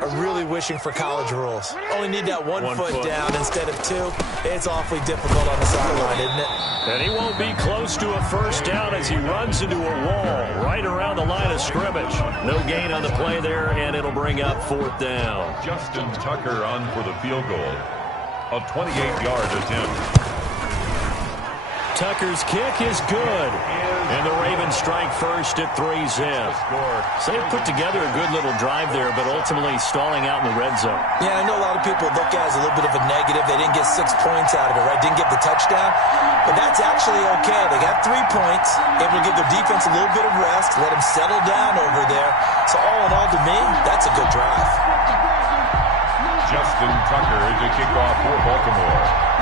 are really wishing for college rules. Only need that one foot down instead of 2. It's awfully difficult on the sideline, isn't it? And he won't be close to a first down as he runs into a wall right around the line of scrimmage. No gain on the play there, and it'll bring up 4th down. Justin Tucker on for the field goal. A 28-yard attempt. Tucker's kick is good. And the Ravens strike first at 3-zip. So they put together a good little drive there, but ultimately stalling out in the red zone. Yeah, I know a lot of people look at it as a little bit of a negative. They didn't get 6 points out of it, right? Didn't get the touchdown. But that's actually okay. They got 3 points, able to give their defense a little bit of rest, let them settle down over there. So all in all, to me, that's a good drive. Justin Tucker is a kickoff for Baltimore.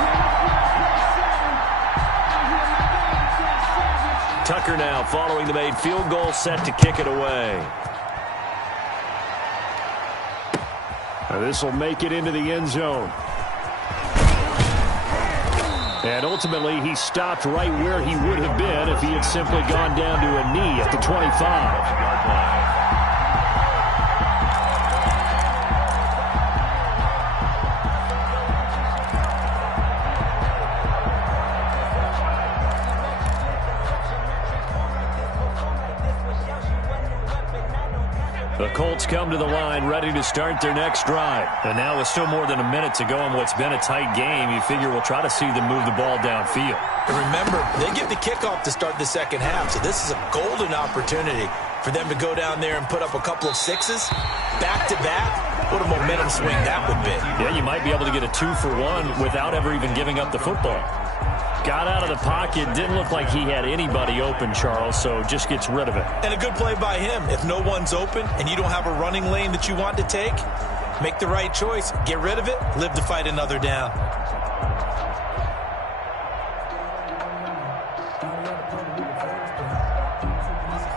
Tucker now following the made field goal, set to kick it away. This will make it into the end zone. And ultimately, he stopped right where he would have been if he had simply gone down to a knee at the 25-yard line. The Colts come to the line ready to start their next drive. And now with still more than a minute to go in what's been a tight game, you figure we'll try to see them move the ball downfield. And remember, they get the kickoff to start the second half, so this is a golden opportunity for them to go down there and put up a couple of 6s back-to-back. What a momentum swing that would be. Yeah, you might be able to get a 2-for-1 without ever even giving up the football. Got out of the pocket, didn't look like he had anybody open, Charles, so just gets rid of it. And a good play by him. If no one's open and you don't have a running lane that you want to take, make the right choice. Get rid of it, live to fight another down.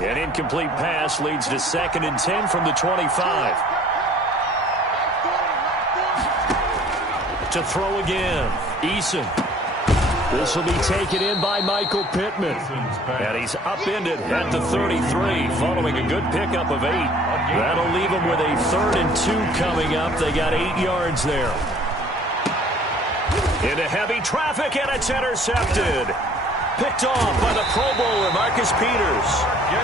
An incomplete pass leads to 2nd and 10 from the 25. To throw again, Eason. This will be taken in by Michael Pittman. And he's upended at the 33, following a good pickup of 8. That'll leave him with a 3rd and 2 coming up. They got 8 yards there. Into heavy traffic, and it's intercepted. Picked off by the Pro Bowler, Marcus Peters.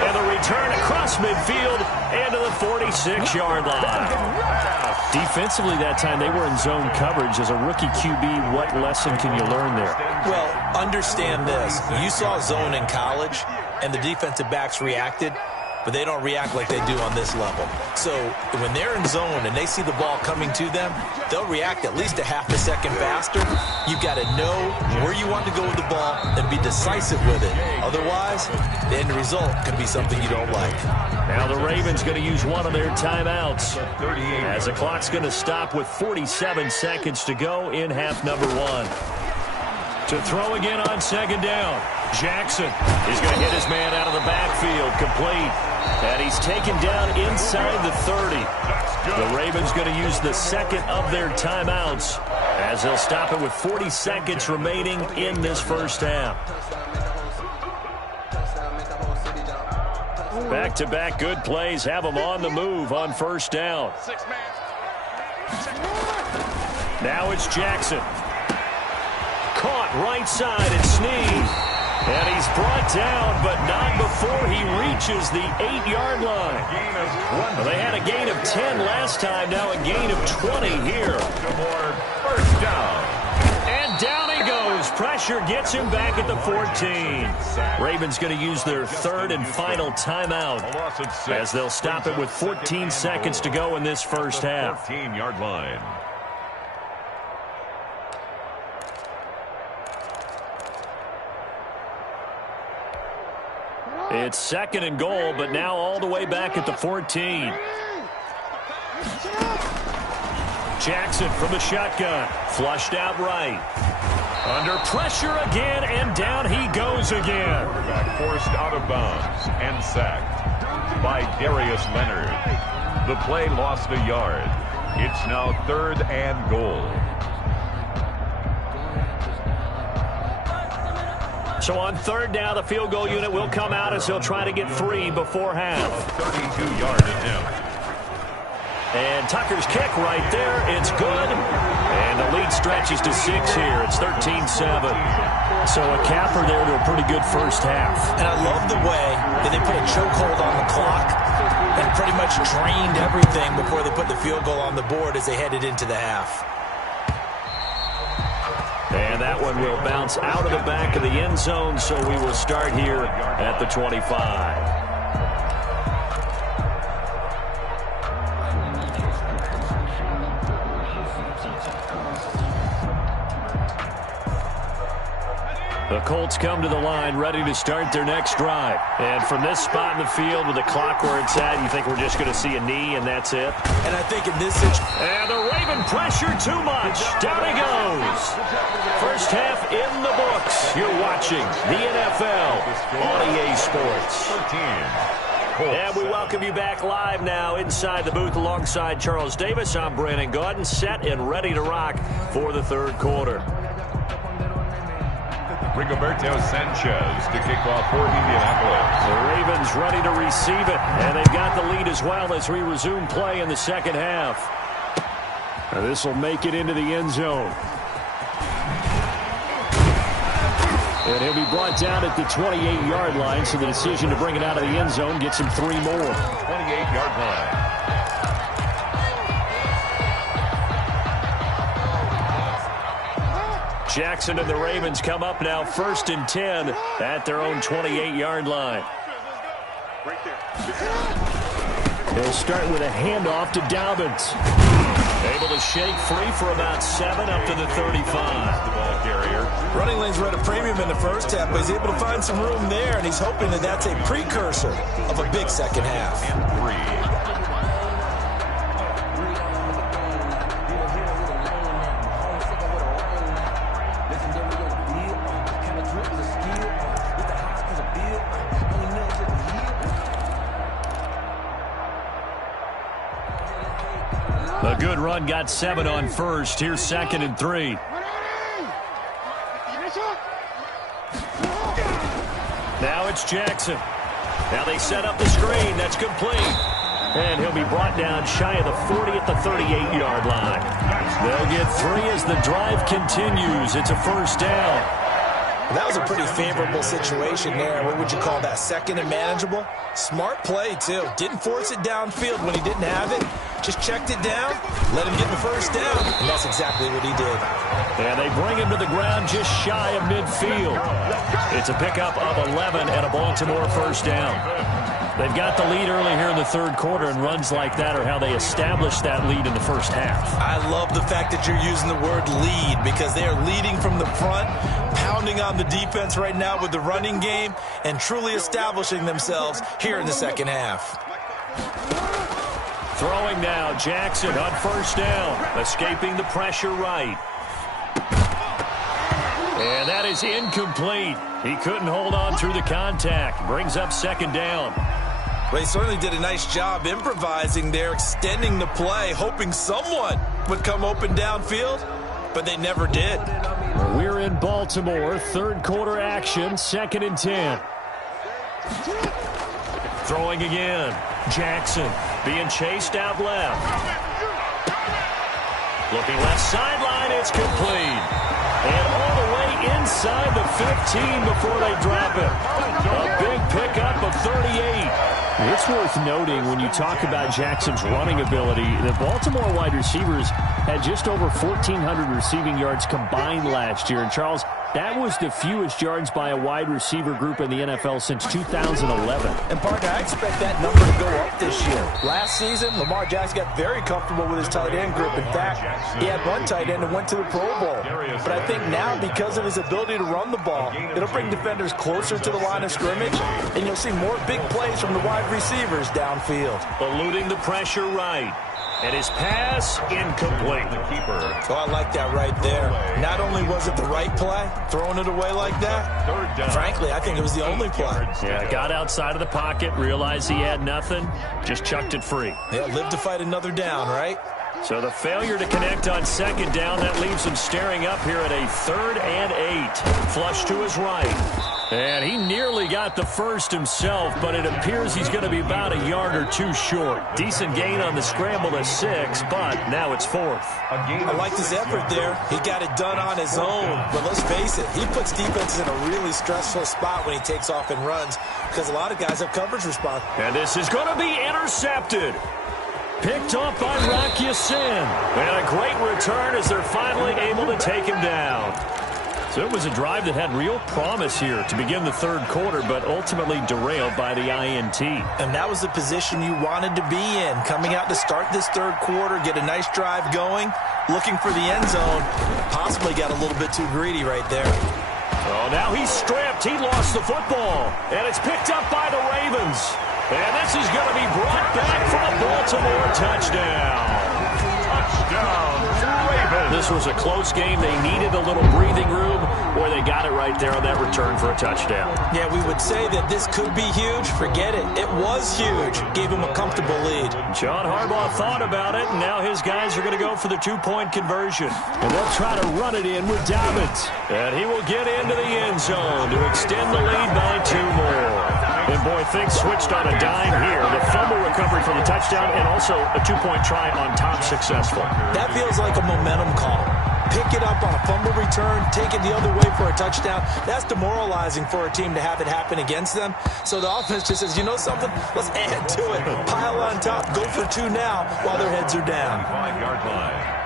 And the return across midfield and to the 46-yard line. Defensively that time, they were in zone coverage. As a rookie QB, what lesson can you learn there? Well, understand this. You saw zone in college, and the defensive backs reacted, but they don't react like they do on this level. So when they're in zone and they see the ball coming to them, they'll react at least a half a second faster. You've got to know where you want to go with the ball and be decisive with it. Otherwise, the end result could be something you don't like. Now the Ravens going to use one of their timeouts as the clock's going to stop with 47 seconds to go in half number 1. To throw again on 2nd down. Jackson is going to hit his man out of the backfield, complete. And he's taken down inside the 30. The Ravens going to use the 2nd of their timeouts as they'll stop it with 40 seconds remaining in this first half. Back-to-back good plays have them on the move on first down. Now it's Jackson. Caught right side and Snead. And he's brought down, but not before he reaches the 8-yard line. Well, they had a gain of 10 last time, now a gain of 20 here. First down. And down he goes. Pressure gets him back at the 14. Ravens going to use their third and final timeout as they'll stop it with 14 seconds to go in this first half. 14-yard line. It's second and goal, but now all the way back at the 14. Jackson from the shotgun. Flushed out right. Under pressure again, and down he goes again. Quarterback forced out of bounds and sacked by Darius Leonard. The play lost a yard. It's now third and goal. So on third down, the field goal unit will come out as they'll try to get 3 before half. 32-yard attempt. And Tucker's kick right there. It's good. And the lead stretches to 6 here. It's 13-7. So a capper there to a pretty good first half. And I love the way that they put a chokehold on the clock and pretty much drained everything before they put the field goal on the board as they headed into the half. And that one will bounce out of the back of the end zone, so we will start here at the 25. The Colts come to the line, ready to start their next drive. And from this spot in the field with the clock where it's at, you think we're just going to see a knee and that's it? And I think in this situation... And the Raven pressure too much. Down he goes. First half in the books. You're watching the NFL on EA Sports. 13. And we welcome you back live now inside the booth alongside Charles Davis. I'm Brandon Gaudin, set and ready to rock for the third quarter. Rigoberto Sanchez to kick off for Indianapolis. The Ravens ready to receive it, and they've got the lead as well as we resume play in the second half. This will make it into the end zone. And he'll be brought down at the 28-yard line, so the decision to bring it out of the end zone gets him 3 more. 28-yard line. Jackson and the Ravens come up now first and 10 at their own 28-yard line. They'll start with a handoff to Dobbins. Able to shake free for about 7 up to the 35. The ball carrier. Running lanes were at a premium in the first half, but he's able to find some room there, and he's hoping that that's a precursor of a big second half. And 3. A good run, got 7 on first. Here's second and 3. Now it's Jackson. Now they set up the screen. That's complete. And he'll be brought down shy of the 40 at the 38-yard line. They'll get 3 as the drive continues. It's a first down. That was a pretty favorable situation there. What would you call that? Second and manageable? Smart play, too. Didn't force it downfield when he didn't have it. Just checked it down, let him get the first down, and that's exactly what he did. And they bring him to the ground just shy of midfield. It's a pickup of 11 and a Baltimore first down. They've got the lead early here in the third quarter, and runs like that are how they establish that lead in the first half. I love the fact that you're using the word lead because they are leading from the front, pounding on the defense right now with the running game, and truly establishing themselves here in the second half. Throwing now, Jackson on first down, escaping the pressure right. And that is incomplete. He couldn't hold on through the contact. Brings up second down. Well, he certainly did a nice job improvising there, extending the play, hoping someone would come open downfield, but they never did. We're in Baltimore, third quarter action, second and 10. Throwing again. Jackson being chased out left. Looking left sideline, it's complete. And all the way inside the 15 before they drop it. A big pickup of 38. It's worth noting when you talk about Jackson's running ability, the Baltimore wide receivers had just over 1,400 receiving yards combined last year. And Charles, that was the fewest yards by a wide receiver group in the NFL since 2011. And, partner, I expect that number to go up this year. Last season, Lamar Jackson got very comfortable with his tight end group. In fact, he had one tight end and went to the Pro Bowl. But I think now, because of his ability to run the ball, it'll bring defenders closer to the line of scrimmage, and you'll see more big plays from the wide receivers downfield. Eluding the pressure right. And his pass incomplete. The keeper. Oh, I like that right there. Not only was it the right play, throwing it away like that, Third down. frankly, I think it was the only play. Yeah, got outside of the pocket, realized he had nothing, just chucked it free. Yeah, live to fight another down, right? So the failure to connect on second down, that leaves him staring up here at a 3rd and 8. Flush to his right. And he nearly got the first himself, but it appears he's going to be about a yard or two short. Decent gain on the scramble to 6, but now it's 4th. I like his effort there. He got it done on his own. But let's face it, he puts defenses in a really stressful spot when he takes off and runs because a lot of guys have coverage response. And this is going to be intercepted. Picked off by Rock Ya-Sin. And a great return as they're finally able to take him down. So it was a drive that had real promise here to begin the 3rd quarter, but ultimately derailed by the INT. And that was the position you wanted to be in, coming out to start this 3rd quarter, get a nice drive going, looking for the end zone. Possibly got a little bit too greedy right there. Oh, now he's stripped. He lost the football. And it's picked up by the Ravens. And this is going to be brought back for a Baltimore touchdown. Touchdown, Ravens. This was a close game. They needed a little breathing room, or they got it right there on that return for a touchdown. Yeah, we would say that this could be huge. Forget it. It was huge. Gave him a comfortable lead. John Harbaugh thought about it, and now his guys are going to go for the 2-point conversion. And they'll try to run it in with Dobbins. And he will get into the end zone to extend the lead by 2 more. And, boy, things switched on a dime here. The fumble recovery for the touchdown and also a 2-point try on top successful. That feels like a momentum call. Pick it up on a fumble return, take it the other way for a touchdown. That's demoralizing for a team to have it happen against them. So the offense just says, you know something? Let's add to it. Pile on top. Go for 2 now while their heads are down. 5-yard line.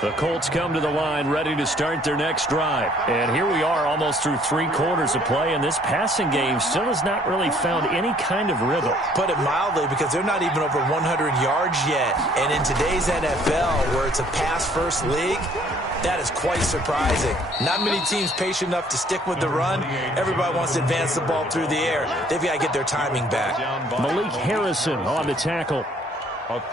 The Colts come to the line ready to start their next drive. And here we are almost through 3 quarters of play, and this passing game still has not really found any kind of rhythm. Put it mildly, because they're not even over 100 yards yet. And in today's NFL, where it's a pass-first league, that is quite surprising. Not many teams patient enough to stick with the run. Everybody wants to advance the ball through the air. They've got to get their timing back. Malik Harrison on the tackle.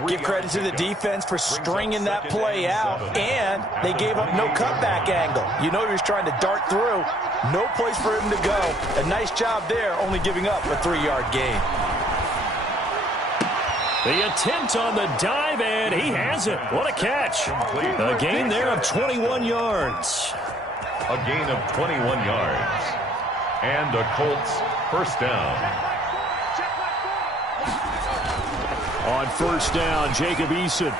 Give credit to the defense for stringing that play out, and they gave up no cutback angle. You know he was trying to dart through. No place for him to go. A nice job there, only giving up a 3-yard gain. The attempt on the dive, and he has it. What a catch. A gain there of 21 yards. A gain of 21 yards. And the Colts first down. On first down, Jacob Eason.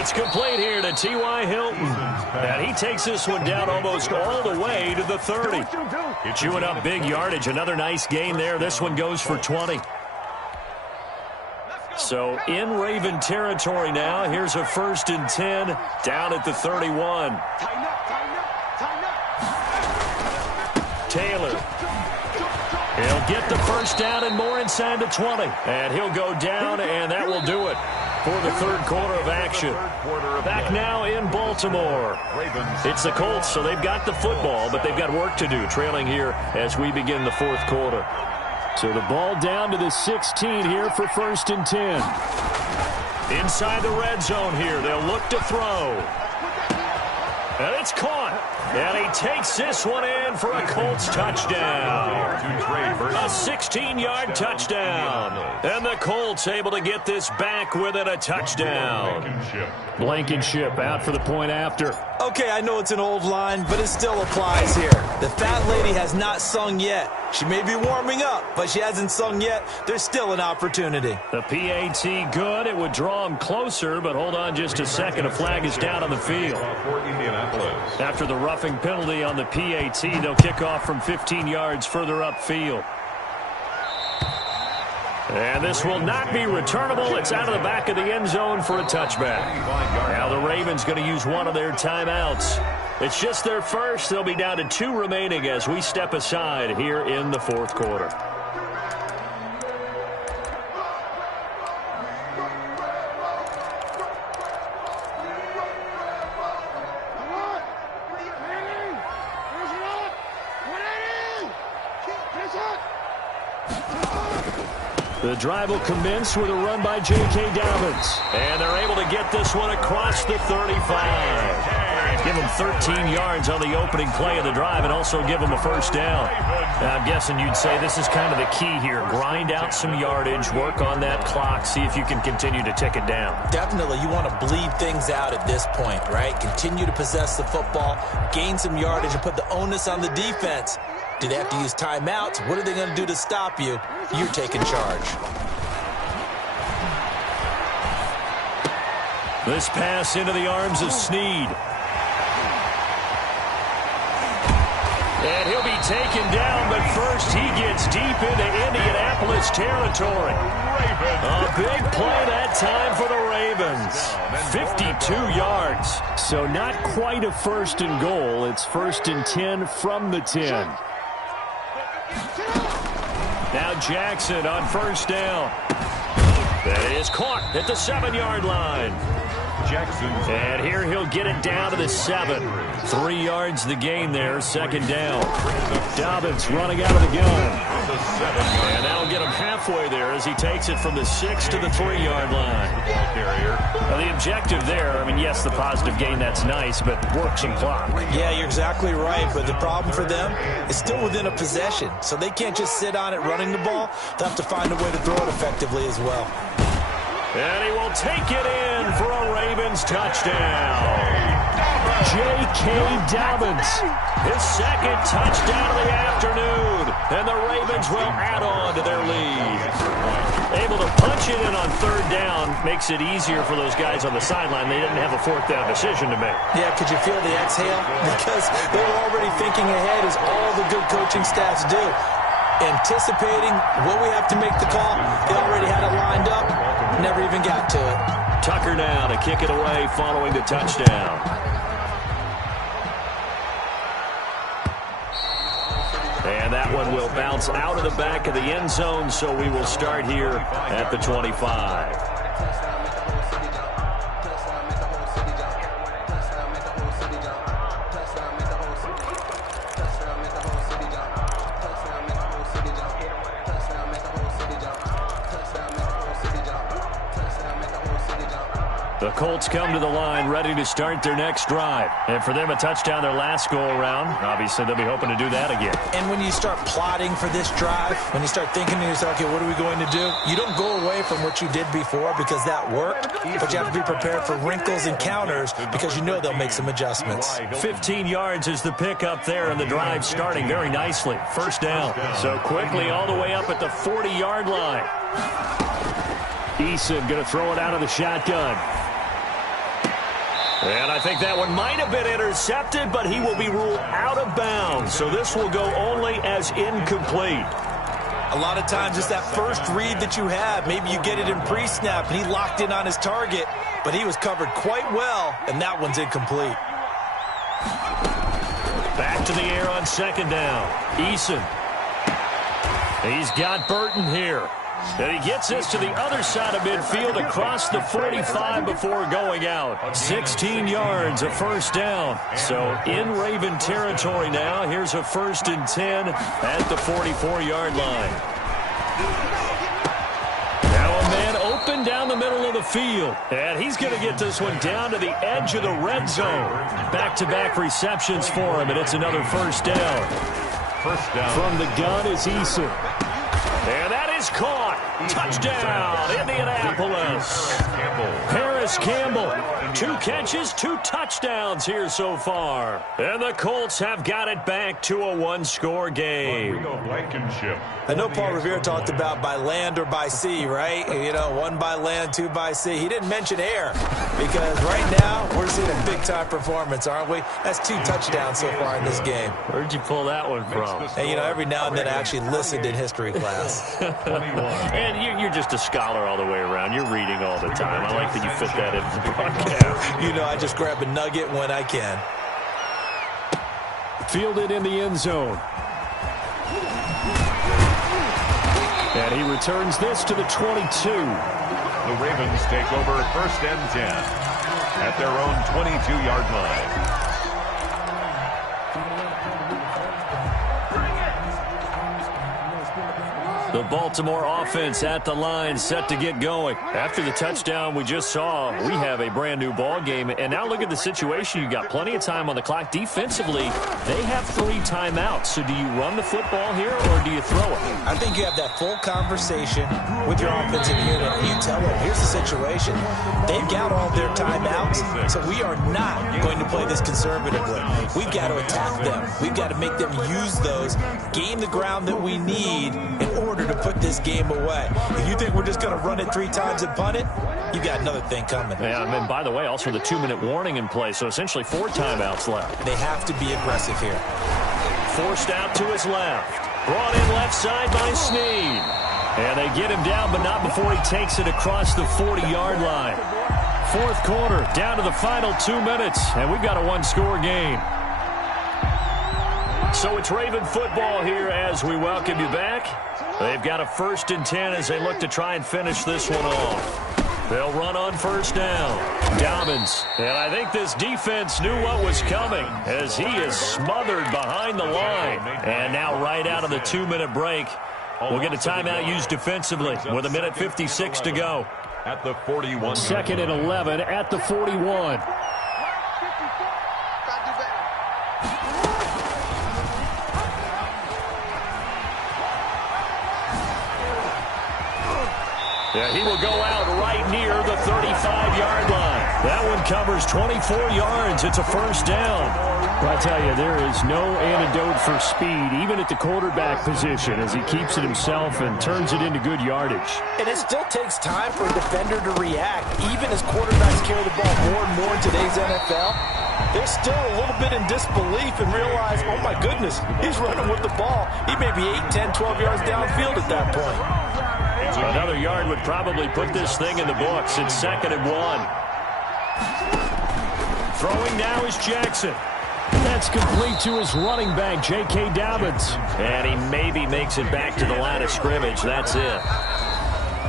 It's complete here to T.Y. Hilton. And he takes this one down almost all the way to the 30. Chewing up big yardage. Another nice gain there. This one goes for 20. So in Raven territory now. Here's a 1st and 10 down at the 31. Taylor. He'll get the first down and more inside the 20. And he'll go down, and that will do it for the 3rd quarter of action. Back now in Baltimore. It's the Colts, so they've got the football, but they've got work to do, trailing here as we begin the 4th quarter. So the ball down to the 16 here for 1st and 10. Inside the red zone here, they'll look to throw. And it's caught. And he takes this one in for a Colts touchdown. A 16-yard touchdown. And the Colts able to get this back within a touchdown. Blankenship out for the point after. Okay, I know it's an old line, but it still applies here. The fat lady has not sung yet. She may be warming up, but she hasn't sung yet. There's still an opportunity. The PAT good. It would draw him closer, but hold on just a second. A flag is down on the field. After the roughing penalty on the PAT, they'll kick off from 15 yards further upfield. And this will not be returnable. It's out of the back of the end zone for a touchback. Now the Ravens going to use one of their timeouts. It's just their first. They'll be down to 2 remaining as we step aside here in the fourth quarter. The drive will commence with a run by J.K. Dobbins. And they're able to get this one across the 35. Give them 13 yards on the opening play of the drive and also give them a first down. Now, I'm guessing you'd say this is kind of the key here. Grind out some yardage, work on that clock, see if you can continue to tick it down. Definitely, you want to bleed things out at this point, right? Continue to possess the football, gain some yardage, and put the onus on the defense. Do they have to use timeouts? What are they going to do to stop you? You're taking charge. This pass into the arms of Snead. And he'll be taken down, but first he gets deep into Indianapolis territory. A big play that time for the Ravens. 52 yards. So not quite a first and goal. It's first and 10 from the 10. Now Jackson on first down. That is caught at the 7-yard line. Jackson. And here he'll get it down to the 7. 3 yards the gain there, second down. Dobbins running out of the gun. And that'll get him halfway there as he takes it from the 6 to the 3-yard line. Now the objective there, I mean, yes, the positive gain, that's nice, but work some clock. Yeah, you're exactly right, but the problem for them is still within a possession, so they can't just sit on it running the ball. They'll have to find a way to throw it effectively as well. And he will take it in for a Ravens touchdown. J.K. Dobbins, his second touchdown of the afternoon. And the Ravens will add on to their lead. Able to punch it in on third down makes it easier for those guys on the sideline. They didn't have a fourth down decision to make. Yeah, could you feel the exhale? Because they were already thinking ahead, as all the good coaching staffs do. Anticipating what we have to make the call. They already had it lined up. Never even got to it. Tucker now to kick it away following the touchdown. And that one will bounce out of the back of the end zone, so we will start here at the 25. The Colts come to the line ready to start their next drive. And for them, a touchdown their last go-around. Obviously, they'll be hoping to do that again. And when you start plotting for this drive, when you start thinking to yourself, okay, what are we going to do? You don't go away from what you did before because that worked, but you have to be prepared for wrinkles and counters because you know they'll make some adjustments. 15 yards is the pickup there, and the drive starting very nicely. First down. So quickly all the way up at the 40-yard line. Eason going to throw it out of the shotgun. And I think that one might have been intercepted, but he will be ruled out of bounds. So this will go only as incomplete. A lot of times it's that first read that you have. Maybe you get it in pre-snap, and he locked in on his target, but he was covered quite well, and that one's incomplete. Back to the air on second down. Eason. He's got Burton here. And he gets this to the other side of midfield across the 45 before going out. 16 yards, a first down. So in Raven territory now. Here's a first and 10 at the 44-yard line. Now a man open down the the middle of the field. And he's going to get this one down to the edge of the red zone. Back-to-back receptions for him, and it's another first down. First down. From the gun is Eason. And that is caught. Touchdown, Indianapolis. Harris Campbell. 2 catches, 2 touchdowns here so far. And the Colts have got it back to a 1-score game. Blankenship. I know Paul Revere talked about by land or by sea, right? You know, 1 by land, 2 by sea. He didn't mention air because right now we're seeing a big-time performance, aren't we? That's 2 touchdowns so far in this game. Where'd you pull that one from? And, you know, every now and then I actually listened in history class. And you're just a scholar all the way around. You're reading all the time. I like that you fit that into the broadcast. You know, I just grab a nugget when I can. Fielded in the end zone. And he returns this to the 22. The Ravens take over first and 10 at their own 22-yard line. The Baltimore offense at the line, set to get going. After the touchdown we just saw, we have a brand new ball game. And now look at the situation. You've got plenty of time on the clock. Defensively, they have 3 timeouts. So do you run the football here or do you throw it? I think you have that full conversation with your offensive unit. And you tell them, here's the situation. They've got all their timeouts, so we are not going to play this conservatively. We've got to attack them. We've got to make them use those, gain the ground that we need in order to put this game away. If you think we're just going to run it 3 times and punt it, you got another thing coming. Yeah, and by the way, also the 2-minute warning in play, so essentially 4 timeouts left. They have to be aggressive here. Forced out to his left. Brought in left side by Snead. And they get him down, but not before he takes it across the 40-yard line. 4th quarter, down to the final 2 minutes, and we've got a 1-score game. So it's Raven football here as we welcome you back. They've got a 1st and 10 as they look to try and finish this one off. They'll run on first down. Dobbins. And I think this defense knew what was coming as he is smothered behind the line. And now right out of the 2-minute break, we'll get a timeout used defensively with 1:56 to go. At the 41. 2nd and 11 at the 41. Yeah, he will go out right near the 35-yard line. That one covers 24 yards. It's a first down. Well, I tell you, there is no antidote for speed, even at the quarterback position, as he keeps it himself and turns it into good yardage. And it still takes time for a defender to react. Even as quarterbacks carry the ball more and more in today's NFL, they're still a little bit in disbelief and realize, oh, my goodness, he's running with the ball. He may be 8, 10, 12 yards downfield at that point. Another yard would probably put this thing in the books. It's 2nd and 1. Throwing now is Jackson. That's complete to his running back, J.K. Dobbins. And he maybe makes it back to the line of scrimmage. That's it.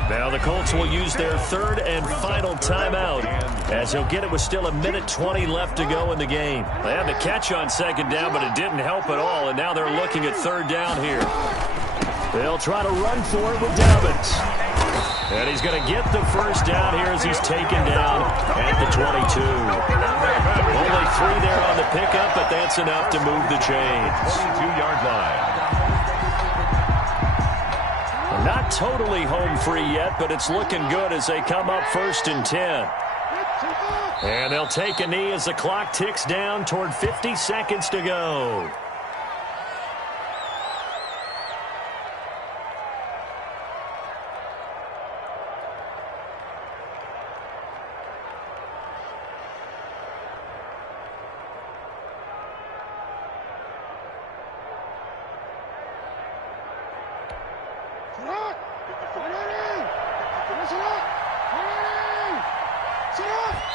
Now the Colts will use their 3rd and final timeout as he'll get it with still 1:20 left to go in the game. They had the catch on 2nd down, but it didn't help at all, and now they're looking at 3rd down here. They'll try to run for it with Dobbins. And he's going to get the first down here as he's taken down at the 22. Only 3 there on the pickup, but that's enough to move the chains. 22-yard line. Not totally home free yet, but it's looking good as they come up 1st and 10. And they'll take a knee as the clock ticks down toward 50 seconds to go.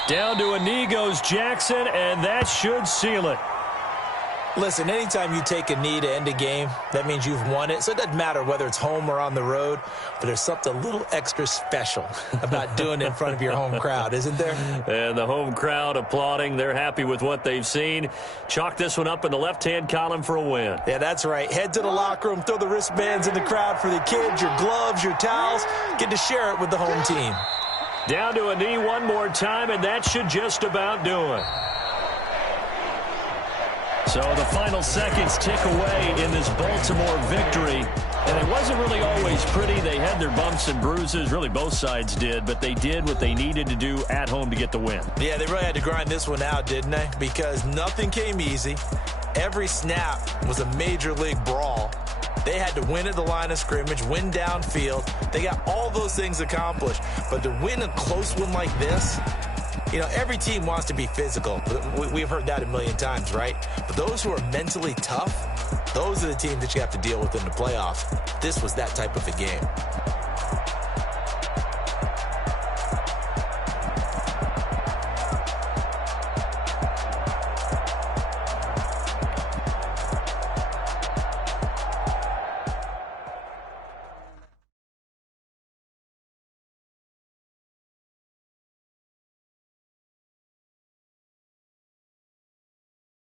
Down to a knee goes Jackson, and that should seal it. Listen, anytime you take a knee to end a game, that means you've won it. So it doesn't matter whether it's home or on the road, but there's something a little extra special about doing it in front of your home crowd, isn't there? And the home crowd applauding. They're happy with what they've seen. Chalk this one up in the left-hand column for a win. Yeah, that's right. Head to the locker room, throw the wristbands in the crowd for the kids, your gloves, your towels. Get to share it with the home team. Down to a knee one more time, and that should just about do it. So the final seconds tick away in this Baltimore victory. And it wasn't really always pretty. They had their bumps and bruises. Really, both sides did. But they did what they needed to do at home to get the win. Yeah, they really had to grind this one out, didn't they? Because nothing came easy. Every snap was a major league brawl. They had to win at the line of scrimmage, win downfield. They got all those things accomplished. But to win a close one like this, you know, every team wants to be physical. We've heard that a million times, right? But those who are mentally tough, those are the teams that you have to deal with in the playoffs. This was that type of a game.